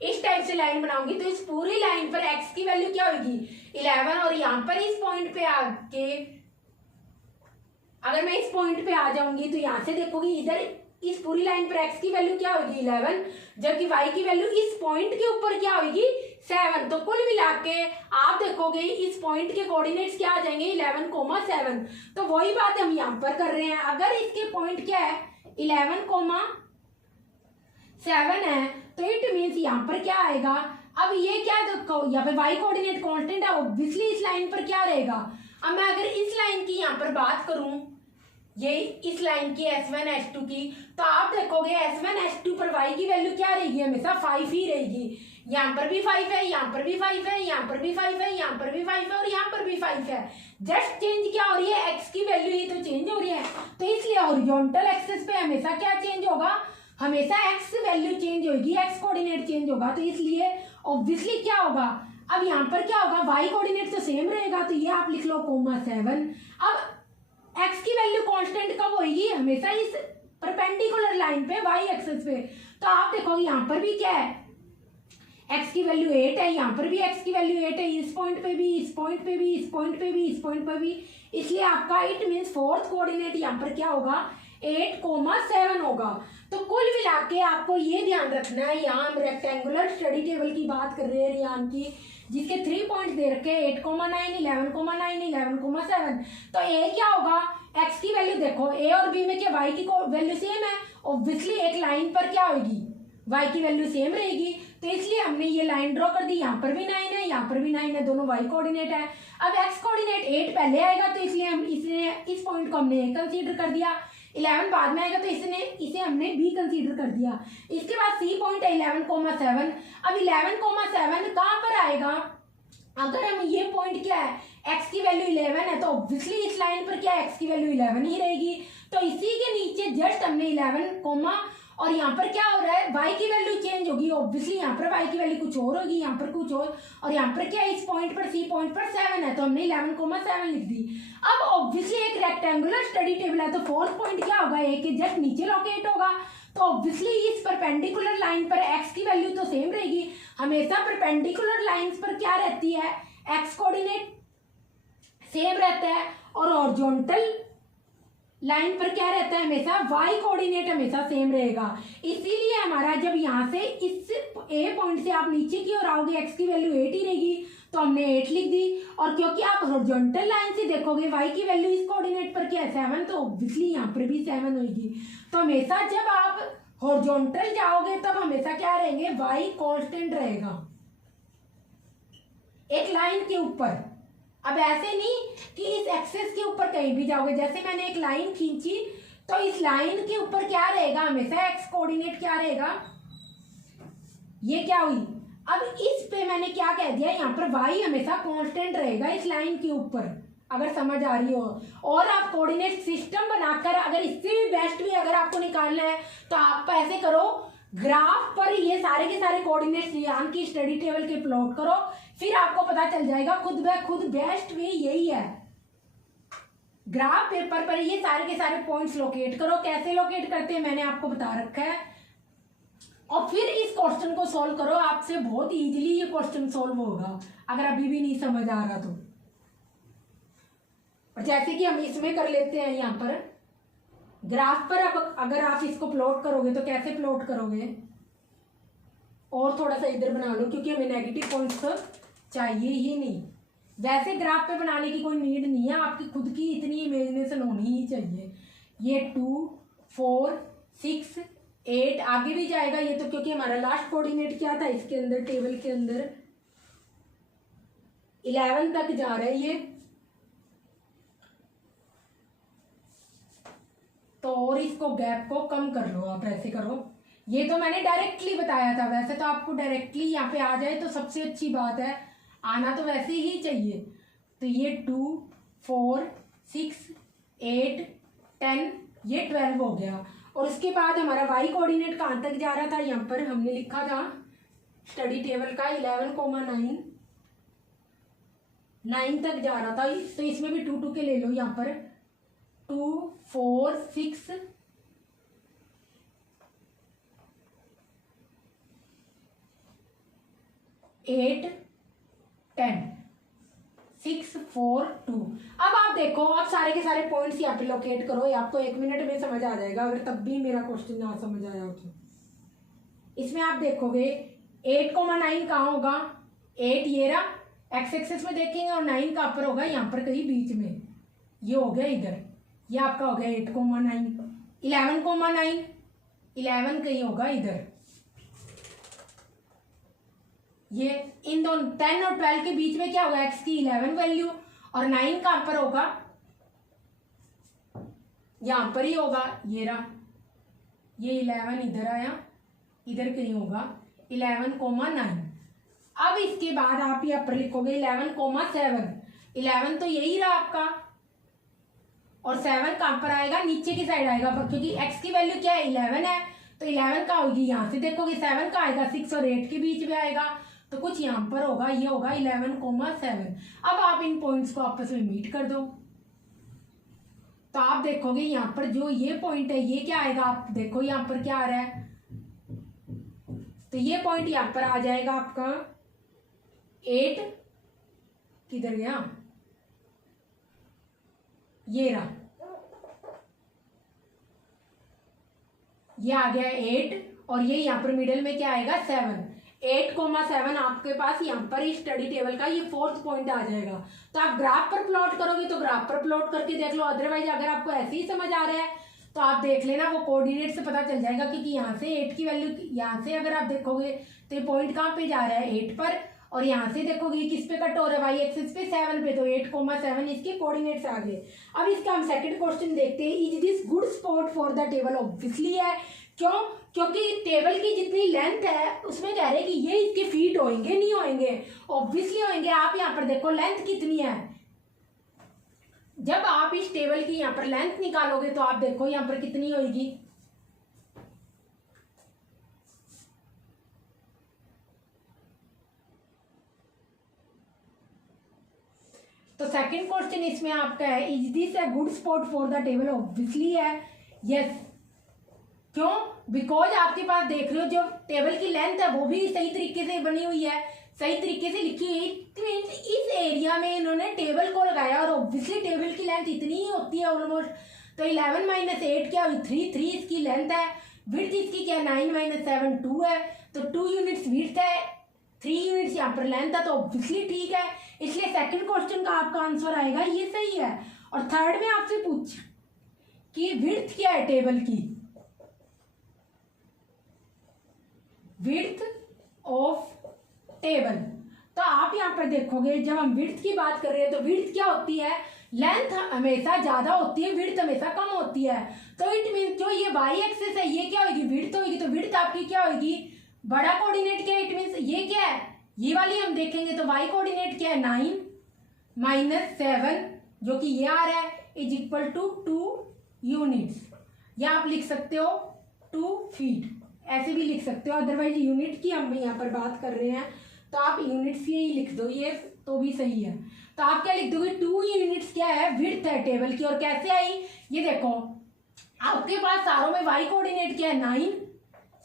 इस टाइप से लाइन बनाऊंगी, तो इस पूरी लाइन पर x की वैल्यू क्या होगी 11, और यहाँ पर इस पॉइंट पे आके अगर मैं इस पॉइंट पे आ जाऊंगी तो यहाँ से देखोगी इधर इस पूरी लाइन पर x की वैल्यू क्या होगी 11, जबकि y की वैल्यू इस पॉइंट के ऊपर क्या होगी 7। तो कुल मिला के आप देखोगे इस पॉइंट के कोऑर्डिनेट्स क्या आ जाएंगे 11,7। तो वही बात हम यहाँ पर कर रहे हैं, अगर इसके पॉइंट क्या है 11,7 है तो इट मीन्स यहाँ पर क्या आएगा, अब ये क्या देखो यहाँ पे y कोऑर्डिनेट कांस्टेंट है, ऑब्वियसली इस लाइन पर क्या रहेगा। अब मैं अगर इस लाइन की यहाँ पर बात करूं, ये इस लाइन की S1 S2 की, तो आप देखोगे S1 S2 पर y की वैल्यू क्या रहेगी, हमेशा 5 ही रहेगी। यहाँ पर भी 5 है, यहाँ पर भी 5 है, यहाँ पर भी 5 है, यहाँ पर भी 5 है और यहाँ पर भी 5 है। जस्ट चेंज क्या हो रही है, x की वैल्यू ही तो चेंज हो रही है। तो इसलिए हॉरिजॉन्टल एक्सिस पे हमेशा क्या चेंज होगा, हमेशा x वैल्यू चेंज होगी, x कोऑर्डिनेट चेंज होगा। तो इसलिए ऑब्वियसली क्या होगा, अब यहाँ पर क्या होगा y कोऑर्डिनेट तो सेम रहेगा, तो ये आप लिख लो 7। अब x की वैल्यू कांस्टेंट कब होगी, हमेशा इस परपेंडिकुलर लाइन पे y एक्सिस पे। तो आप देखोगे यहाँ पर भी क्या है, x की वैल्यू 8 है, यहाँ पर भी x की वैल्यू 8 है, इस पॉइंट पे भी, इस पॉइंट पे भी, इस पॉइंट पे भी, इस पॉइंट पे भी। इसलिए आपका इट मीन्स फोर्थ कोऑर्डिनेट यहाँ पर क्या होगा 8,7 होगा। तो कुल मिला के आपको ये ध्यान रखना है, यहाँ हम रेक्टेंगुलर स्टडी टेबल की बात कर रहे हैं रियान की, जिसके 3 पॉइंट दे रखे हैं 8,9 11,9 11,7। तो ए क्या होगा, x की वैल्यू देखो a और b में क्या y की वैल्यू सेम है, ऑब्वियसली एक लाइन पर क्या होगी y की वैल्यू सेम रहेगी। तो इसलिए हमने ये लाइन ड्रॉ कर दी, यहाँ पर भी 9 है, यहाँ पर भी 9 है, दोनों y कोऑर्डिनेट है। अब x कोऑर्डिनेट 8 पहले आएगा, तो इसलिए हम इस पॉइंट को हमने a कंसीडर कर दिया, 11 बाद में आएगा तो इसे हमने b कंसीडर कर दिया। इसके बाद c पॉइंट है 11,7। अब 11,7 कहाँ पर आएगा, अगर हम ये पॉइंट क्या है x की वैल्यू 11 है, तो ऑब्वियसली इस लाइन पर क्या x की वैल्यू 11 ही रहेगी। तो इसी के नीचे जस्ट हमने 11 कोमा और यहाँ पर क्या हो रहा है y की वैल्यू चेंज होगी, ऑब्वियसली यहाँ पर y की वैल्यू कुछ और होगी, यहाँ पर कुछ और यहाँ पर क्या इस पॉइंट पर c पॉइंट पर 7 है, तो हमने 11,7 लिख दी। अब ऑब्वियसली एक रेक्टेंगुलर स्टडी टेबल है, तो फोर्थ पॉइंट क्या होगा, a के जस्ट नीचे लोकेट होगा। तो ऑब्वियसली इस परपेंडिकुलर लाइन पर x की वैल्यू तो सेम रहेगी, हमेशा परपेंडिकुलर लाइंस पर क्या रहती है x कोऑर्डिनेट सेम रहता है, और हॉरिजॉन्टल लाइन पर क्या रहता है हमेशा y कोऑर्डिनेट हमेशा सेम रहेगा। इसीलिए हमारा जब यहाँ से इस a पॉइंट से आप नीचे की ओर आओगे x की वैल्यू 8 ही रहेगी, तो हमने 8 लिख दी। और क्योंकि आप हॉरिजॉन्टल लाइन से देखोगे y की वैल्यू इस कोऑर्डिनेट पर क्या है 7, तो ऑब्वियसली यहाँ पर भी 7 होगी। तो हमेशा जब आप हॉरिजॉन्टल जाओगे तब हमेशा क्या रहेंगे y कांस्टेंट रहेगा एक लाइन के ऊपर। अब ऐसे नहीं कि इस एक्सेस के ऊपर कहीं भी जाओगे, जैसे मैंने एक लाइन खींची तो इस लाइन के ऊपर क्या रहेगा हमेशा x कोऑर्डिनेट क्या रहेगा, ये क्या हुई। अब इस पे मैंने क्या कह दिया, यहाँ पर y हमेशा कांस्टेंट रहेगा इस लाइन के ऊपर, अगर समझ आ रही हो। और आप कोऑर्डिनेट सिस्टम बनाकर अगर इससे भी बेस्ट भी अगर आपको निकालना है तो आप ऐसे करो, ग्राफ पर ये सारे के सारे कोऑर्डिनेट्स रियान की स्टडी टेबल के प्लॉट करो, फिर आपको पता चल जाएगा खुद ब खुद बेस्ट वे यही है। ग्राफ पेपर पर ये सारे के सारे पॉइंट्स लोकेट करो, कैसे लोकेट करते हैं मैंने आपको बता रखा है, और फिर इस क्वेश्चन को सॉल्व करो, आपसे बहुत इजीली ये क्वेश्चन सॉल्व होगा अगर अभी भी नहीं समझ आ रहा तो। और जैसे कि हम इसमें कर लेते हैं, यहाँ पर ग्राफ पर अब अगर आप इसको प्लॉट करोगे तो कैसे प्लॉट करोगे, और थोड़ा सा इधर बना लो क्योंकि हमें नेगेटिव पॉइंट्स तो चाहिए ही नहीं। वैसे ग्राफ पे बनाने की कोई नीड नहीं है, आपकी खुद की इतनी इमेजिनेशन होनी ही चाहिए। ये 2 4 6 8 आगे भी जाएगा ये तो, क्योंकि हमारा लास्ट कोऑर्डिनेट क्या था इसके अंदर टेबल के अंदर 11 तक जा रहा है ये। तो और इसको गैप को कम कर लो, आप ऐसे करो, ये तो मैंने डायरेक्टली बताया था, वैसे तो आपको डायरेक्टली यहाँ पे आ जाए तो सबसे अच्छी बात है, आना तो वैसे ही चाहिए। तो ये 2 4 6 8 10 ये 12 हो गया। और उसके बाद हमारा y कोऑर्डिनेट कहाँ तक जा रहा था, यहाँ पर हमने लिखा था स्टडी टेबल का 11,9 9 तक जा रहा था, तो इसमें भी 2 2 के ले लो यहाँ पर 2 4 6 8 10 6 4 2। अब आप देखो, आप सारे के सारे पॉइंट्स यहाँ पे लोकेट करो, ये आपको 1 मिनट में समझ आ जाएगा, अगर तब भी मेरा क्वेश्चन ना समझ आया हो तो। इसमें आप देखोगे 8,9 कहाँ होगा, 8 ये रहा एक्स एक्सेस में देखेंगे, और 9 कहाँ पर होगा, यहाँ पर कहीं बीच में, ये हो गया इधर, ये आपका हो गया 8,9। 11,9 11 कहीं होगा इधर, ये इन दोनों 10 और 12 के बीच में क्या होगा, एक्स की 11 वैल्यू, और 9 कहाँ पर होगा, यहां पर ही होगा, ये रहा, ये 11 इधर आया, इधर कहीं होगा 11,9। अब इसके बाद आप यहाँ पर लिखोगे 11,7। 11 तो यही रहा आपका, और 7 कहाँ पर आएगा, नीचे की साइड आएगा, क्योंकि x की वैल्यू क्या है 11 है, तो 11 का होगी, यहाँ से देखोगे 7 का आएगा, 6 और 8 के बीच में आएगा, तो कुछ यहाँ पर होगा, ये होगा 11,7। अब आप इन पॉइंट्स को आपस में मीट कर दो, तो आप देखोगे यहाँ पर जो ये पॉइंट है ये क्या आएगा, आप देखो यहाँ पर क्या आ रहा है, तो ये पॉइंट यहाँ पर आ जाएगा आपका 8, किधर गया, ये रहा, ये आ गया 8, और ये यहाँ पर मिडिल में क्या आएगा 7। 8,7 आपके पास यहाँ पर इस स्टडी टेबल का ये 4th पॉइंट आ जाएगा। तो आप ग्राफ पर प्लॉट करोगे तो ग्राफ पर प्लॉट करके देख लो, अदरवाइज अगर आपको ऐसे ही समझ आ रहा है तो आप देख लेना, वो कोऑर्डिनेट से पता चल जाएगा, क्योंकि यहाँ से 8 की वैल्यू, यहाँ से अगर आप देखोगे तो ये पॉइंट कहाँ पे जा रहा है 8 पर, और यहाँ से देखोगे किस पे कट हो रहा है, वाई एक्सिस पे 7 पे, तो 8,7 इसके कोऑर्डिनेट्स आ गए। अब इसका हम सेकंड क्वेश्चन देखते हैं, is this good spot for the table, obviously है, क्यों, क्योंकि टेबल की जितनी लेंथ है उसमें कह रहे हैं कि ये इसके फीट होंगे, नहीं होंगे, ऑब्वियसली होंगे। आप यहाँ पर देखो लेंथ कितनी है, जब आप इस टेबल की यहाँ पर लेंथ निकालोगे तो आप देखो यहाँ पर कितनी होगी, तो सेकंड क्वेश्चन इसमें आपका है, is this a good spot for the table, obviously है, यस, क्यों, बिकॉज आपके पास देख रहे हो जो टेबल की लेंथ है वो भी सही तरीके से बनी हुई है, सही तरीके से लिखी हुई, इस एरिया में इन्होंने टेबल को लगाया, और ऑब्वियसली टेबल की लेंथ इतनी ही होती है ऑलमोस्ट, तो 11 - 8 क्या हुई 3 इसकी लेंथ है, विड्थ इसकी क्या 9 - 7 2 है, तो 2 यूनिट्स विड्थ है, 3 यूनिट्स यहाँ पर लेंथ है, तो ऑब्वियसली ठीक है, इसलिए सेकंड क्वेश्चन का आपका आंसर आएगा ये सही है। और थर्ड में आपसे पूछ कि विड्थ क्या है टेबल की, विड्थ ऑफ टेबल, तो आप यहाँ पर देखोगे जब हम विड्थ की बात कर रहे हैं तो विड्थ क्या होती है, लेंथ हमेशा ज्यादा होती है, विड्थ हमेशा कम होती है, तो इट मीन जो ये वाई एक्सिस है ये क्या होगी, विड्थ होगी, तो विड्थ आपकी क्या होगी, बड़ा कोऑर्डिनेट क्या है, इट मीन ये क्या है, ये वाली हम देखेंगे तो वाई कोऑर्डिनेट क्या है 9 - 7 जो कि ये आ रहा है, इज इक्वल टू 2 यूनिट्स, या आप लिख सकते हो 2 फीट, ऐसे भी लिख सकते हो, अदरवाइज यूनिट की हम यहाँ पर बात कर रहे हैं तो आप यूनिट्स ही लिख दो, ये तो भी सही है। तो आप क्या लिख दोगे, 2 यूनिट्स क्या है, विड्थ है टेबल की, और कैसे आई, ये देखो आपके पास सारों में वाई कोऑर्डिनेट क्या है 9,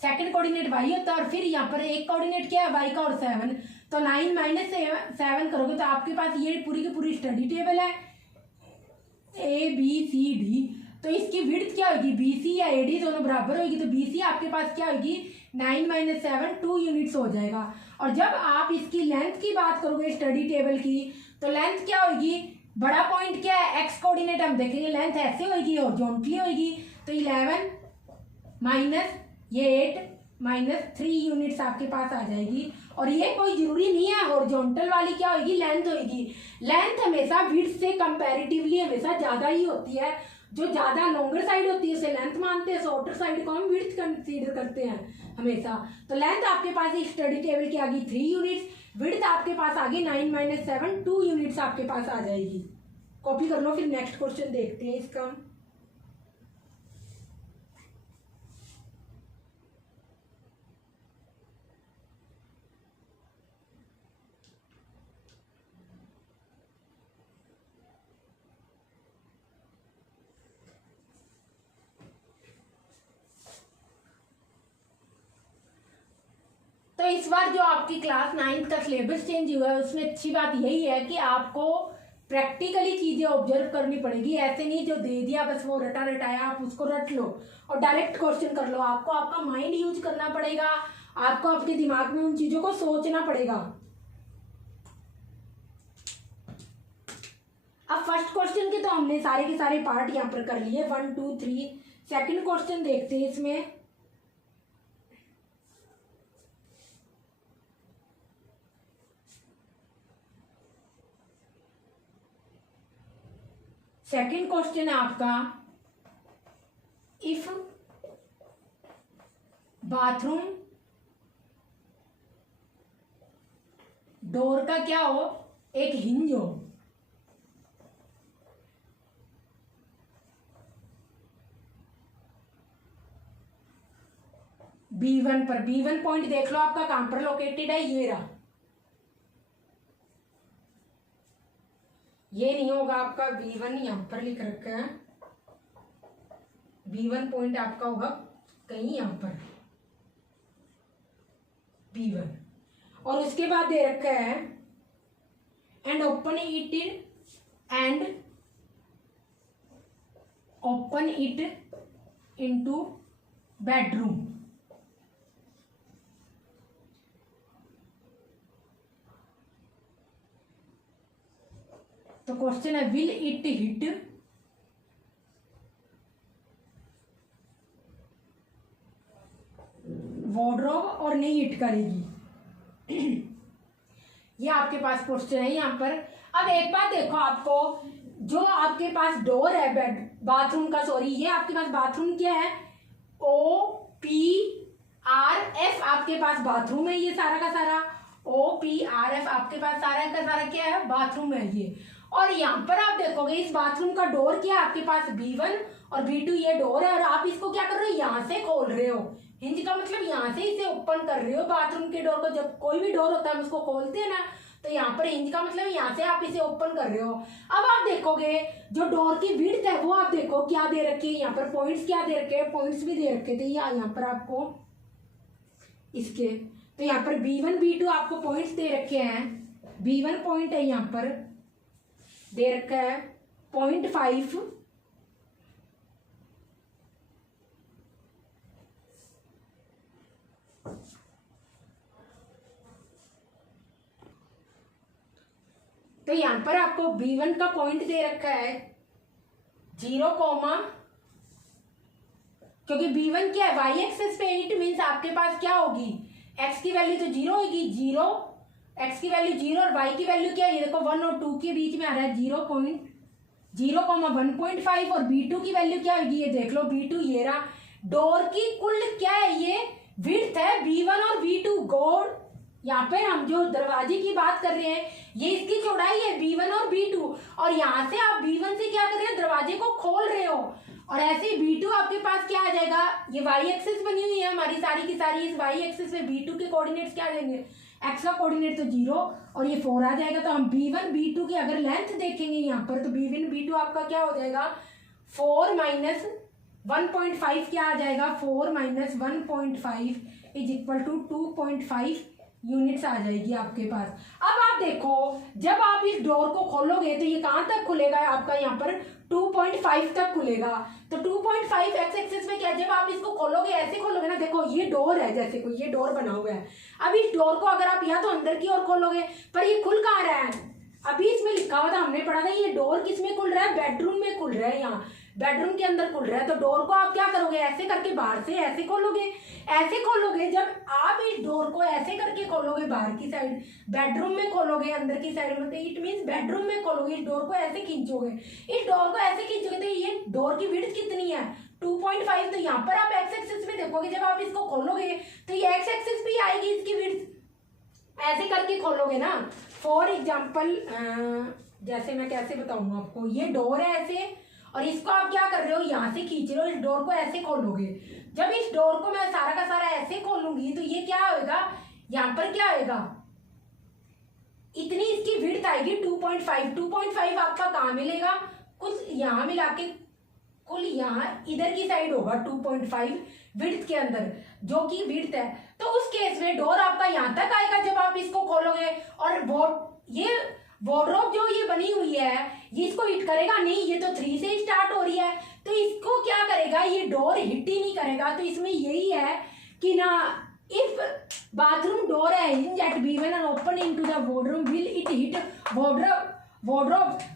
सेकंड कोऑर्डिनेट वाई होता है, और फिर यहाँ पर एक कोऑर्डिनेट क्या है वाई का और 7, तो 9 - 7 करोगे तो आपके पास ये पूरी की पूरी स्टडी टेबल है ABCD, तो इसकी विड्थ क्या होगी BC या AD दोनों बराबर होगी, तो BC आपके पास क्या होगी 9 - 7 2 यूनिट्स हो जाएगा। और जब आप इसकी लेंथ की बात करोगे स्टडी टेबल की, तो लेंथ क्या होगी, बड़ा पॉइंट क्या है एक्स कोऑर्डिनेट हम देखेंगे, लेंथ ऐसे होगी हॉरिजॉन्टली होगी, तो 11 माइनस ये 8 - 3 यूनिट्स आपके पास आ जाएगी। और ये कोई जरूरी नहीं है, हॉरिजॉन्टल वाली क्या होगी लेंथ होगी, लेंथ हमेशा विड्थ से कंपैरेटिवली हमेशा ज्यादा ही होती है, जो ज्यादा लॉन्गर साइड होती है उसे लेंथ मानते हैं, शॉर्टर साइड को हम विड्थ कंसीडर करते हैं हमेशा। तो लेंथ आपके पास इस स्टडी टेबल की आ गई 3 यूनिट्स, विड्थ आपके पास आ गई 9 - 7 2 यूनिट्स आपके पास आ जाएगी। कॉपी कर लो, फिर नेक्स्ट क्वेश्चन देखते हैं इसका। तो इस बार जो आपकी क्लास 9th का सिलेबस चेंज हुआ है उसमें अच्छी बात यही है कि आपको प्रैक्टिकली चीजें ऑब्जर्व करनी पड़ेगी। ऐसे नहीं जो दे दिया बस वो रटा रटाया आप उसको रट लो और डायरेक्ट क्वेश्चन कर लो। आपको आपका माइंड यूज करना पड़ेगा, आपको आपके दिमाग में उन चीजों को सोचना पड़ेगा। अब फर्स्ट क्वेश्चन के तो हमने सारे के सारे पार्ट यहाँ पर कर लिए 1 2 3। सेकंड क्वेश्चन देखते हैं इसमें। सेकंड क्वेश्चन है आपका, इफ बाथरूम डोर का क्या हो, एक हिंज हो। B1 पर, B1 पॉइंट देख लो आपका कहां पर लोकेटेड है, ये रहा। ये नहीं होगा आपका B1, यहां पर लिख रखा है। B1 पॉइंट आपका होगा कहीं यहां पर B1। और उसके बाद दे रखा है and open it into bedroom. तो क्वेश्चन है विल इट हिट वार्डरोब और नहीं हिट करेगी। ये आपके पास क्वेश्चन है यहाँ पर। अब एक बात देखो, आपको जो आपके पास डोर है बेड बाथरूम का, सॉरी ये आपके पास बाथरूम क्या है, OPRF आपके पास बाथरूम है। ये सारा का सारा OPRF आपके पास सारा का सारा क्या है, बाथरूम है ये। और यहाँ पर आप देखोगे इस बाथरूम का डोर क्या है आपके पास B1 और B2 ये डोर है। और आप इसको क्या कर रहे हो, यहाँ से खोल रहे हो। हिंज का मतलब यहाँ से इसे ओपन कर रहे हो बाथरूम के डोर को। जब कोई भी डोर होता है हम उसको खोलते हैं ना, तो यहाँ पर हिंज का मतलब यहाँ से आप इसे ओपन कर रहे हो। अब आप देखोगे जो डोर की विड्थ है वो आप देखो क्या दे रखी है, यहाँ पर पॉइंट्स क्या दे रखे हैं, पॉइंट्स भी दे रखे थे यहाँ पर आपको इसके। तो यहाँ पर B1 B2 आपको पॉइंट्स दे रखे हैं। B1 पॉइंट है यहाँ पर दे रखा है 0.5, तो यहां पर आपको B1 का पॉइंट दे रखा है 0, क्योंकि B1 क्या है y एक्सेस पे, इट मीन्स आपके पास क्या होगी, x की वैल्यू तो 0 होगी, 0 x की वैल्यू 0 और y की वैल्यू क्या है, ये देखो 1 और 2 के बीच में आ रहा है 0.1.5 और B2 की वैल्यू क्या होगी, ये देख लो B2 ये रहा। डोर की कुल क्या है, ये विड्थ है B1 और B2। गोड यहाँ पे हम जो दरवाजे की बात कर रहे हैं ये इसकी चौड़ाई है B1 और B2। और यहाँ से आप B1 से क्या कर रहे हो, दरवाजे को खोल रहे हो। और ऐसे ही B2 आपके पास क्या आ जाएगा, ये y एक्सिस बनी हुई है हमारी सारी की सारी। इस y एक्सिस पे B2 के कोऑर्डिनेट्स क्या आ जाएंगे, x का कोऑर्डिनेट तो 0 और ये 4 आ जाएगा। तो हम B1 B2 की अगर लेंथ देखेंगे यहाँ पर, तो B1 B2 आपका क्या हो जाएगा, 4 माइनस 1.5 क्या आ जाएगा, 4 minus 1.5 is equal to 2.5 units आ जाएगी आपके पास। अब आप देखो जब आप इस डोर को खोलोगे तो ये कहाँ तक खुलेगा आपका, यहाँ पर 2.5 तक खुलेगा। तो 2.5 एक्स एक्सिस में क्या, जब आप इसको खोलोगे ऐसे खोलोगे ना, देखो ये डोर है, जैसे कोई ये डोर बना हुआ है। अब इस डोर को अगर आप या तो अंदर की ओर खोलोगे, पर ये खुल कहाँ रहा है, अभी इसमें लिखा हुआ था हमने पढ़ा था, ये डोर किस में खुल रहा है, बेडरूम में खुल रहा है, यहाँ बेडरूम के अंदर खुल रहा है। तो डोर को आप क्या करोगे, ऐसे करके बाहर से ऐसे खोलोगे, ऐसे खोलोगे। जब आप इस डोर को ऐसे करके खोलोगे बाहर की साइड, बेडरूम में खोलोगे अंदर की साइड में, तो इट मीन्स बेडरूम में खोलोगे, इस डोर को ऐसे खींचोगे, इस डोर को ऐसे खींचोगे, तो ये डोर की विड्थ कितनी है, 2.5। तो यहाँ पर आप एक्स एक्सिस में देखोगे, जब आप इसको खोलोगे तो ये एक्स एक्सिस भी आएगी इसकी विड्थ, ऐसे करके खोलोगे ना। फॉर एग्जाम्पल जैसे मैं कैसे बताऊंगा आपको, ये डोर है ऐसे, और इसको आप क्या कर रहे हो, यहाँ से खींच रहे हो, इस डोर को ऐसे खोलोगे। जब इस डोर को मैं सारा का सारा ऐसे खोलूंगी तो ये क्या होगा, यहाँ पर क्या आएगा, इतनी इसकी विड्थ आएगी 2.5। 2.5 आपका कहाँ मिलेगा, कुछ यहाँ मिला के कुल यहाँ इधर की साइड होगा 2.5 विड्थ के अंदर, जो कि विड्थ है। तो उस केस में डोर आपका यहाँ तक आएगा जब आप इसको खोलोगे, और ये वार्डरोब जो ये बनी हुई है ये इसको हिट करेगा नहीं, ये तो 3 से ही स्टार्ट हो रही है, तो इसको क्या करेगा, ये डोर हिट ही नहीं करेगा। तो इसमें यही है कि ना, इफ बाथरूम डोर है hinge at B1 and open into the wardrobe, will it hit wardrobe?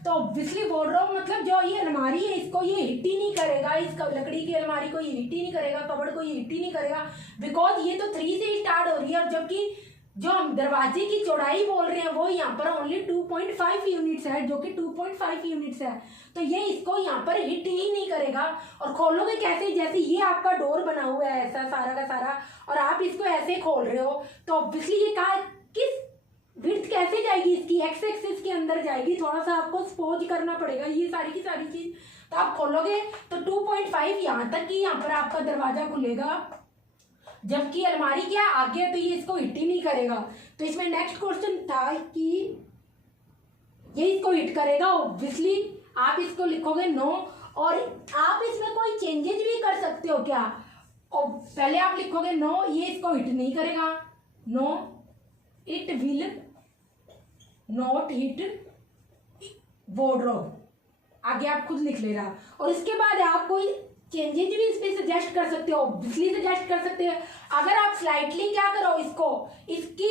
तो ऑब्वियसली wardrobe मतलब जो ये अलमारी है इसको ये हिट ही नहीं करेगा, इस लकड़ी की अलमारी को ये हिट ही नहीं करेगा, कबर्ड को ये हिट ही नहीं करेगा, बिकॉज ये तो 3 से ही स्टार्ट हो रही है। और जबकि जो हम दरवाजे की चौड़ाई बोल रहे हैं वो यहाँ पर ओनली 2.5 यूनिट्स है, जो कि 2.5 यूनिट्स है, तो ये इसको यहाँ पर हिट ही नहीं करेगा। और खोलोगे कैसे, जैसे ये आपका डोर बना हुआ है ऐसा सारा का सारा, और आप इसको ऐसे खोल रहे हो, तो ऑब्वियसली ये कहा किस विड्थ कैसे जाएगी, इसकी एक्स एक्सिस के अंदर जाएगी, थोड़ा सा आपको स्पोज करना पड़ेगा ये सारी की सारी चीज। तो आप खोलोगे तो 2.5 यहाँ तक की यहाँ पर आपका दरवाजा खुलेगा, जबकि अलमारी क्या आगे है तो ये इसको हिट ही नहीं करेगा। तो इसमें नेक्स्ट क्वेश्चन था कि ये इसको हिट करेगा, ऑब्वियसली आप इसको लिखोगे नो। और आप इसमें कोई चेंजेस भी कर सकते हो क्या, और पहले आप लिखोगे नो, ये इसको हिट नहीं करेगा, no it will not hit wardrobe, आगे आप खुद लिख ले रहा। और इसके बाद आप कोई चेंजेस भी इस पे सजेस्ट कर सकते हो, ऑब्वियसली सजेस्ट कर सकते हो। अगर आप स्लाइटली क्या करो, इसको इसकी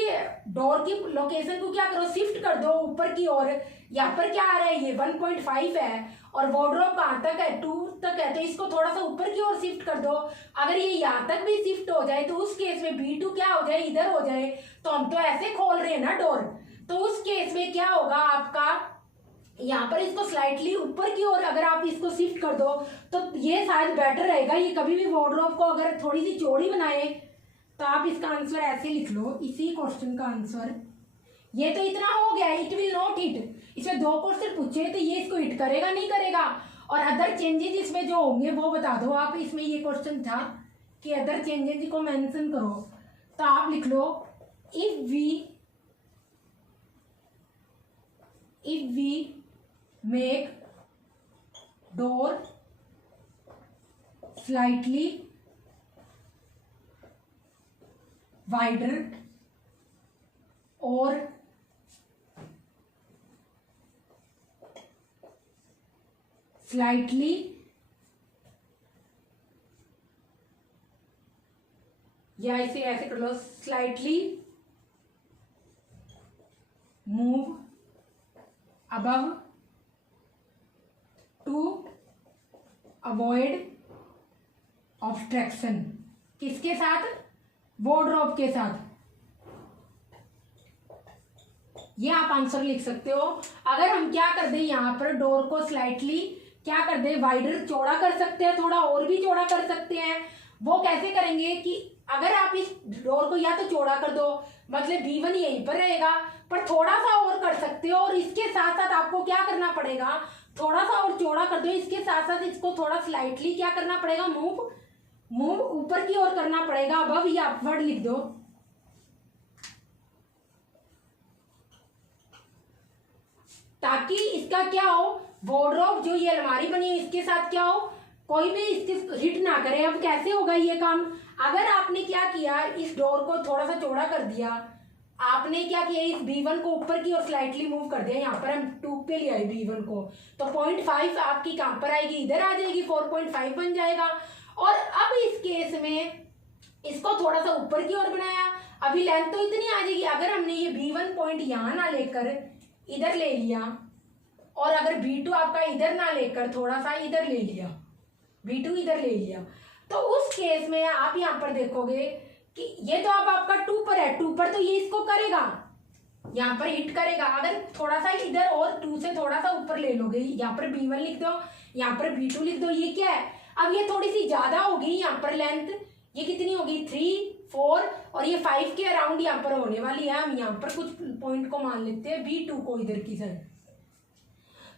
डोर की लोकेशन को क्या करो, शिफ्ट कर दो ऊपर की ओर। यहाँ पर क्या आ रहा है, ये 1.5 है और वार्डरोब कहाँ तक है, 2 तक है, तो इसको थोड़ा सा ऊपर की ओर शिफ्ट कर दो। अगर ये यहाँ तक भी शिफ्ट हो जाए तो उस केस में B2 क्या हो जाए, इधर हो जाए, तो हम तो ऐसे खोल रहे हैं ना डोर, तो उस केस में क्या होगा आपका, यहाँ पर इसको स्लाइटली ऊपर की ओर अगर आप इसको शिफ्ट कर दो तो ये शायद बेटर रहेगा। ये कभी भी वार्डरोब को अगर थोड़ी सी चौड़ी बनाए तो आप इसका आंसर ऐसे लिख लो, इसी क्वेश्चन का आंसर। ये तो इतना हो गया, इट विल नॉट हिट, इसमें 2 क्वेश्चन पूछे तो ये इसको हिट करेगा नहीं करेगा, और अदर चेंजेस इसमें जो होंगे वो बता दो आप। इसमें ये क्वेश्चन था कि अदर चेंजेस को मेंशन करो, तो आप लिख लो if we make door slightly wider or slightly या इसे ऐसे कर लो, slightly move above to avoid obstruction, किसके साथ, वार्डरोब के साथ। ये आप आंसर लिख सकते हो। अगर हम क्या कर दें, यहाँ पर डोर को स्लाइटली क्या कर दें, वाइडर चौड़ा कर सकते हैं, थोड़ा और भी चौड़ा कर सकते हैं। वो कैसे करेंगे कि अगर आप इस डोर को या तो चौड़ा कर दो, मतलब B1 यहीं पर रहेगा, पर थोड़ा सा और कर सकते हो, और इसके साथ साथ आपको क्या करना पड़ेगा, थोड़ा सा और चौड़ा कर दो, इसके साथ साथ इसको थोड़ा स्लाइटली क्या करना पड़ेगा, मूव ऊपर की ओर करना पड़ेगा। अब ये अपवर्ड लिख दो, ताकि इसका क्या हो, वार्डरोब जो ये अलमारी बनी है इसके साथ क्या हो, कोई भी इसके हिट ना करे। अब कैसे होगा ये काम, अगर आपने क्या किया, इस डोर को थोड़ा सा चौड़ा कर दिया, आपने क्या किया, इस B1 को ऊपर की ओर स्लाइटली मूव कर दिया, यहाँ पर हम 2 पे ले आए B1 को, तो 0.5 आपकी कहाँ पर आएगी, इधर आ जाएगी, 4.5 बन जाएगा। और अब इस केस में इसको थोड़ा सा ऊपर की ओर बनाया, अभी लेंथ तो इतनी आ जाएगी। अगर हमने ये B1 पॉइंट यहाँ ना लेकर इधर ले लिया, और अगर B2 आपका इधर ना लेकर थोड़ा सा इधर ले लिया, B2 इधर ले लिया, तो उस केस में आप यहाँ पर देखोगे कि ये तो अब आपका 2 पर है, 2 पर तो ये इसको करेगा, यहाँ पर हिट करेगा। अगर थोड़ा सा इधर और 2 से थोड़ा सा ऊपर ले लोगे, यहाँ पर B1 लिख दो, यहाँ पर B2 लिख दो, ये क्या है, अब ये थोड़ी सी ज्यादा होगी यहाँ पर लेंथ, ये कितनी होगी 3, 4 और ये 5 के अराउंड यहाँ पर होने वाली है। हम यहाँ पर कुछ पॉइंट को मान लेते हैं, B2 को इधर की साइड।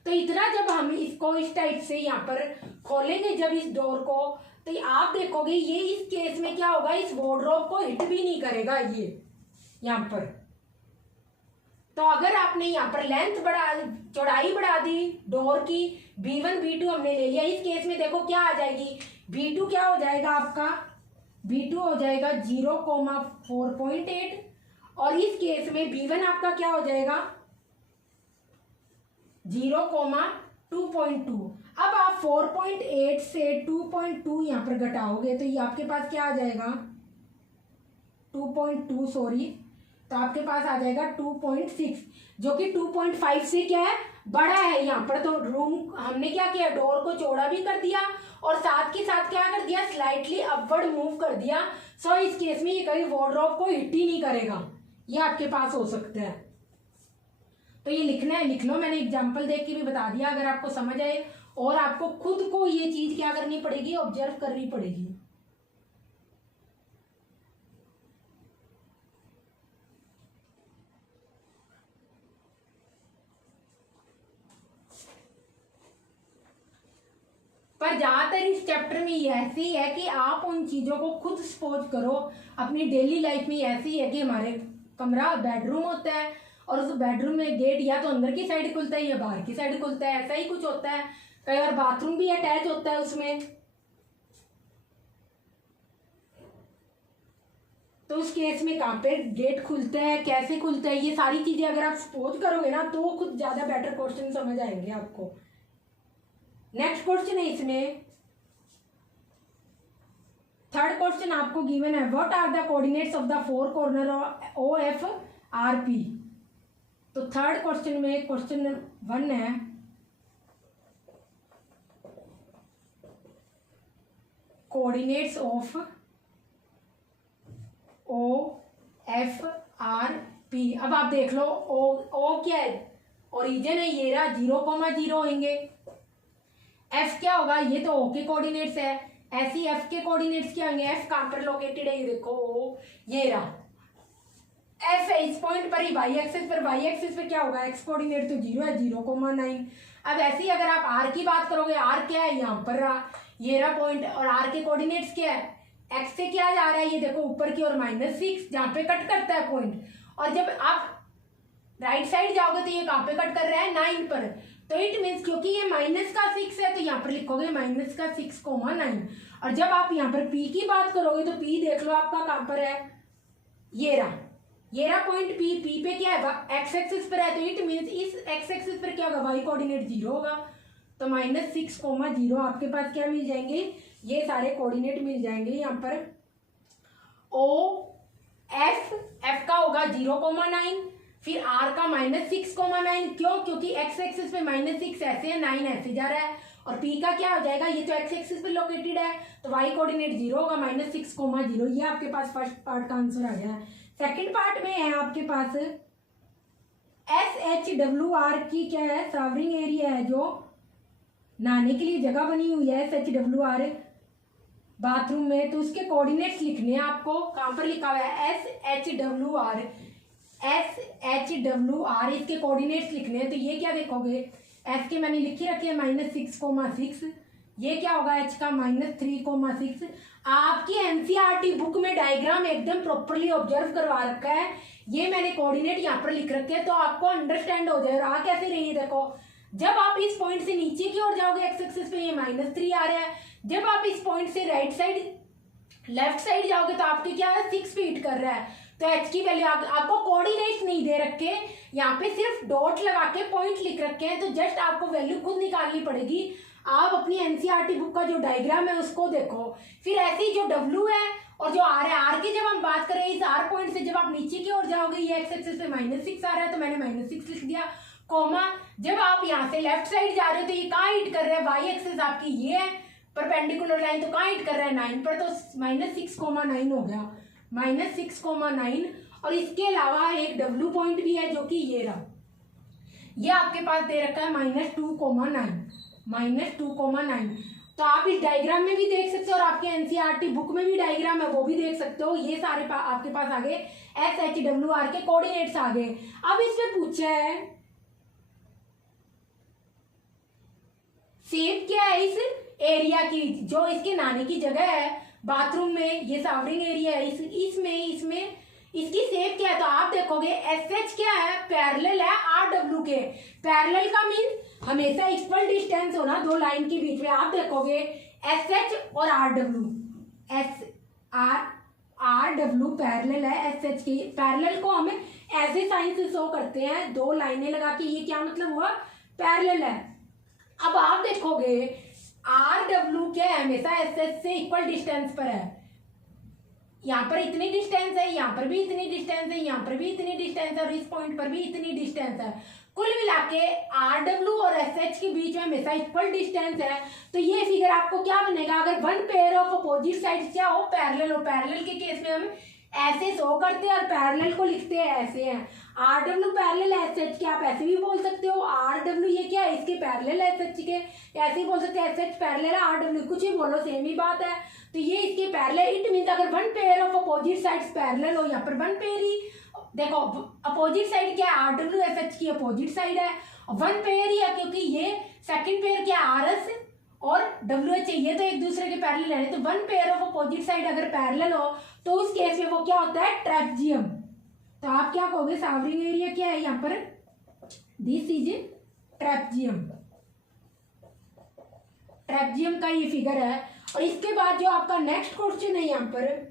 तो इतना जब हम इसको इस टाइप से यहाँ पर खोलेंगे जब इस डोर को, तो आप देखोगे ये इस केस में क्या होगा, इस वार्डरोब को हिट भी नहीं करेगा ये यहाँ पर। तो अगर आपने यहाँ पर लेंथ चौड़ाई बढ़ा दी डोर की, B1 B2 हमने ले लिया, इस केस में देखो क्या आ जाएगी, B2 क्या हो जाएगा आपका, B2 हो जाएगा 0,4.8 और इस केस में B1 आपका क्या हो जाएगा 0,2.2। अब आप 4.8 से 2.2 यहाँ पर घटाओगे तो ये आपके पास क्या आ जाएगा 2.2 सॉरी, तो आपके पास आ जाएगा 2.6 जो कि 2.5 से क्या है बड़ा है। यहाँ पर तो रूम हमने क्या किया, डोर को चौड़ा भी कर दिया और साथ के साथ क्या कर दिया, स्लाइटली अपवर्ड मूव कर दिया। सो इस केस में ये कभी वार्डरोब को हिट ही नहीं करेगा, ये आपके पास हो सकता है। तो ये लिखना है, लिख लो, मैंने एग्जाम्पल देख के भी बता दिया। अगर आपको समझ आए और आपको खुद को ये चीज क्या करनी पड़ेगी, ऑब्जर्व करनी पड़ेगी। पर ज्यादातर इस चैप्टर में ये ऐसे ही है कि आप उन चीजों को खुद सपोज करो अपनी डेली लाइफ में। ऐसे ही है कि हमारे कमरा बेडरूम होता है और उस बेडरूम में गेट या तो अंदर की साइड खुलता है या बाहर की साइड खुलता है, ऐसा ही कुछ होता है। कई बार बाथरूम भी अटैच होता है उसमें, तो उस केस में कहाँ पे गेट खुलता है, कैसे खुलता है, ये सारी चीजें अगर आप सपोज करोगे ना तो खुद ज्यादा बेटर क्वेश्चन समझ आएंगे आपको। नेक्स्ट क्वेश्चन है इसमें, थर्ड क्वेश्चन आपको गिवन है, what are the coordinates of the four corner O F R P. तो थर्ड क्वेश्चन में क्वेश्चन 1 है, coordinates of O F R P. अब आप देख लो ओ क्या है, ओरिजिन है, ये रहा 0,0 होंगे। एफ क्या होगा, ये तो ओ के कोऑर्डिनेट्स है, ऐसी एफ के कोऑर्डिनेट्स क्या होंगे, एफ कहां पर लोकेटेड है, ये देखो ओ, ये रहा एफ है इस पॉइंट पर ही, वाई एक्सिस पर, वाई एक्सिस पे क्या होगा, एक्स कोऑर्डिनेट तो 0 है 0,9। अब ऐसे ही अगर आप आर की बात करोगे, आर क्या है, यहाँ पर रहा, ये रहा पॉइंट, और आर के कोऑर्डिनेट्स क्या है, एक्स से क्या जा रहा है, ये देखो ऊपर की ओर -6 जहाँ पे कट करता है पॉइंट। और जब आप राइट साइड जाओगे तो ये कहाँ पे कट कर रहा है, 9 पर। तो इट मीन्स क्योंकि ये -6 है तो यहाँ पर लिखोगे -6,9। और जब आप यहाँ पर पी की बात करोगे तो पी देख लो आपका कहाँ पर है, ये रहा पॉइंट पी, पी पे क्या है एक्स एक्सिस पर है, तो इट मीन्स इस एक्स एक्सिस पर क्या होगा, वाई कोऑर्डिनेट 0 होगा। तो -6,0 आपके पास क्या मिल जाएंगे, ये सारे कोऑर्डिनेट मिल जाएंगे। यहाँ पर ओ एफ का होगा 0,9, फिर आर का -6,9, क्यों, क्योंकि एक्स एक्सिस पे -6 ऐसे है, 9 ऐसे जा रहा है। और पी का क्या हो जाएगा, ये तो एक्स एक्सिस पे लोकेटेड है तो वाई कोऑर्डिनेट 0 होगा, -6,0। ये आपके पास फर्स्ट पार्ट का आंसर आ गया। सेकंड पार्ट में है आपके पास SHWR की क्या है, सावरिंग एरिया है, जो नहाने के लिए जगह बनी हुई है SHWR बाथरूम में, तो उसके कोऑर्डिनेट्स लिखने हैं आपको। कहाँ पर लिखा हुआ है SHWR, इसके कोऑर्डिनेट्स लिखने हैं। तो ये क्या देखोगे, एस के मैंने लिखी रखे हैं -6,6, ये क्या होगा एच का -3,6। आपकी एनसीईआरटी बुक में डायग्राम एकदम प्रॉपरली ऑब्जर्व करवा रखा है, ये मैंने कोऑर्डिनेट यहाँ पर लिख रखे हैं तो आपको अंडरस्टैंड हो जाए। और आ कैसे रही है देखो, जब आप इस पॉइंट से नीचे की ओर जाओगे एक्स एक्सिस पे ये -3 आ रहा है, जब आप इस पॉइंट से राइट साइड लेफ्ट साइड जाओगे तो आपके क्या है 6 पे हिट कर रहा है। तो एच की वैल्यू आपको कोऑर्डिनेट नहीं दे रखे, यहाँ पे सिर्फ डॉट लगा के पॉइंट लिख रखे हैं, तो जस्ट आपको वैल्यू खुद निकालनी पड़ेगी। आप अपनी एनसीईआरटी बुक का जो डायग्राम है उसको देखो। फिर ऐसे ही जो डब्ल्यू है और जो आर है, आर की जब हम बात करें इस आर पॉइंट से जब आप नीचे की ओर जाओगे, ये एक्स एक्सिस पे -6 आ रहा है तो मैंने -6 लिख दिया, कॉमा जब आप यहाँ से लेफ्ट साइड जा रहे हो तो ये कहाँ हिट कर रहा है, वाई एक्सिस आपकी ये है परपेंडिकुलर लाइन, तो कहाँ हिट कर रहा है 9 पर, तो -6,9 हो गया, -6,9। और इसके अलावा एक डब्ल्यू पॉइंट भी है जो कि ये रहा, ये आपके पास दे रखा है -2,9। तो आप इस डायग्राम में भी देख सकते हो और आपके एनसीईआरटी बुक में भी डायग्राम है वो भी देख सकते हो। ये सारे आपके पास आ गए SHWR के कोऑर्डिनेट्स आ गए। अब इसमें पूछा है शेप क्या है इस एरिया की, जो इसके नहाने की जगह है बाथरूम में, ये सावरिंग एरिया है, इसमें इसकी शेप क्या है, तो आप देखोगे एस एच क्या है, पैरेलल है आर डब्ल्यू के। पैरेलल का मीन हमेशा इक्वल डिस्टेंस होना दो लाइन के बीच में। आप देखोगे एस एच और R W, S R W parallel है एस एच की। पैरेलल को हमें ऐसे साइन से शो करते हैं, दो लाइनें लगा के, ये क्या मतलब हुआ, पैरेलल है। अब आप देखोगे आर डब्ल्यू क्या है, हमेशा एस एच से इक्वल डिस्टेंस पर है। यहाँ पर इतनी डिस्टेंस है, यहाँ पर भी इतनी डिस्टेंस है, यहाँ पर भी इतनी डिस्टेंस है और इस पॉइंट पर भी इतनी डिस्टेंस है। कुल मिला के आर डब्ल्यू और एस एच के बीच में हमेशा इक्वल डिस्टेंस है। तो ये फिगर आपको क्या बनेगा, अगर one pair of opposite side क्या हो, पैरेलल हो। पैरेलल के केस में हम ऐसे शो करते हैं और पैरेलल को लिखते हैं ऐसे हैं, R W parallel S H के। आप ऐसे भी बोल सकते हो आर डब्ल्यू ये क्या है, इसके पैरेलल एस एच के, ऐसे ही बोल सकते हैं S H parallel R W, कुछ भी बोलो सेम ही बात है। तो ये इसके पैरेलल, इट मीन्स अगर one pair of opposite sides parallel हो, यहाँ पर वन पेयर ही देखो, अपोजिट साइड क्या है, आर डब्ल्यू एस एच की अपोजिट साइड है, वन पेयर ही है क्योंकि ये सेकंड पेयर क्या आर एस और डब्ल्यू एच, ये तो एक दूसरे के पैरेलल है। तो one pair of opposite side अगर पैरेलल हो तो उस केस में वो क्या होता है, ट्रेपजियम। तो आप क्या कहोगे, सावरिंग एरिया क्या है यहाँ पर, दिस इज ट्रेपजियम। ट्रेपजियम का ये फिगर है। और इसके बाद जो आपका नेक्स्ट क्वेश्चन है यहाँ पर,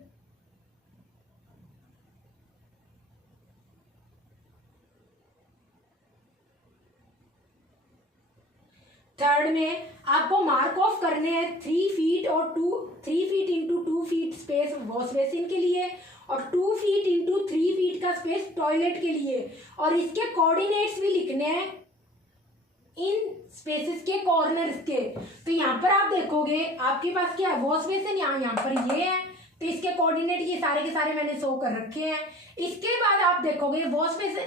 थर्ड में आपको मार्क ऑफ करने हैं 3 फीट और 3 feet into 2 feet space wash basin के लिए और 2 फीट इंटू 3 फीट का स्पेस टॉयलेट के लिए। और इसके कोऑर्डिनेट्स भी लिखने हैं इन स्पेसेस के कॉर्नर्स के। तो यहाँ पर आप देखोगे आपके पास क्या है, वॉश बेसिन यहाँ पर ये है, तो इसके कोऑर्डिनेट ये सारे के सारे मैंने शो कर रखे हैं। इसके बाद आप देखोगे वॉश बेसिन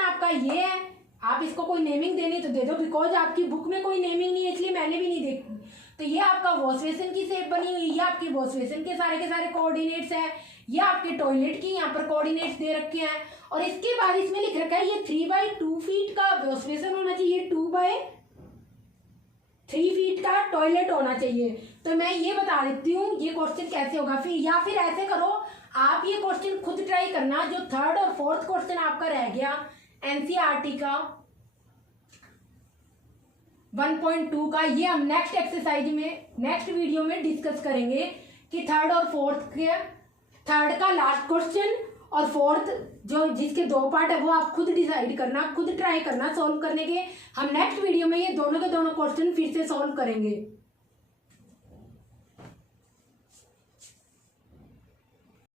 आपका ये है। आप इसको कोई नेमिंग देनी तो दे दो, बिकॉज आपकी बुक में कोई नेमिंग नहीं है इसलिए मैंने भी नहीं देखी। तो ये आपका वॉश बेसिन की शेप बनी हुई, ये आपके वॉश बेसिन के सारे कोऑर्डिनेट्स है, ये आपके टॉयलेट की यहाँ पर कोऑर्डिनेट्स दे रखे हैं। और इसके बाद इसमें लिख रखा है ये 3/2 फीट का वॉश बेसिन होना चाहिए, 2/3 फीट का टॉयलेट होना चाहिए। तो मैं ये बता देती हूँ ये क्वेश्चन कैसे होगा। फिर या फिर ऐसे करो, आप ये क्वेश्चन खुद ट्राई करना, जो थर्ड और फोर्थ क्वेश्चन आपका रह गया एनसीईआरटी का 1.2 का, ये हम नेक्स्ट एक्सरसाइज में नेक्स्ट वीडियो में डिस्कस करेंगे कि थर्ड और फोर्थ के, थर्ड का लास्ट क्वेश्चन और फोर्थ जो जिसके 2 पार्ट है वो आप खुद डिसाइड करना, खुद ट्राई करना सॉल्व करने के। हम नेक्स्ट वीडियो में ये दोनों के दोनों क्वेश्चन फिर से सॉल्व करेंगे।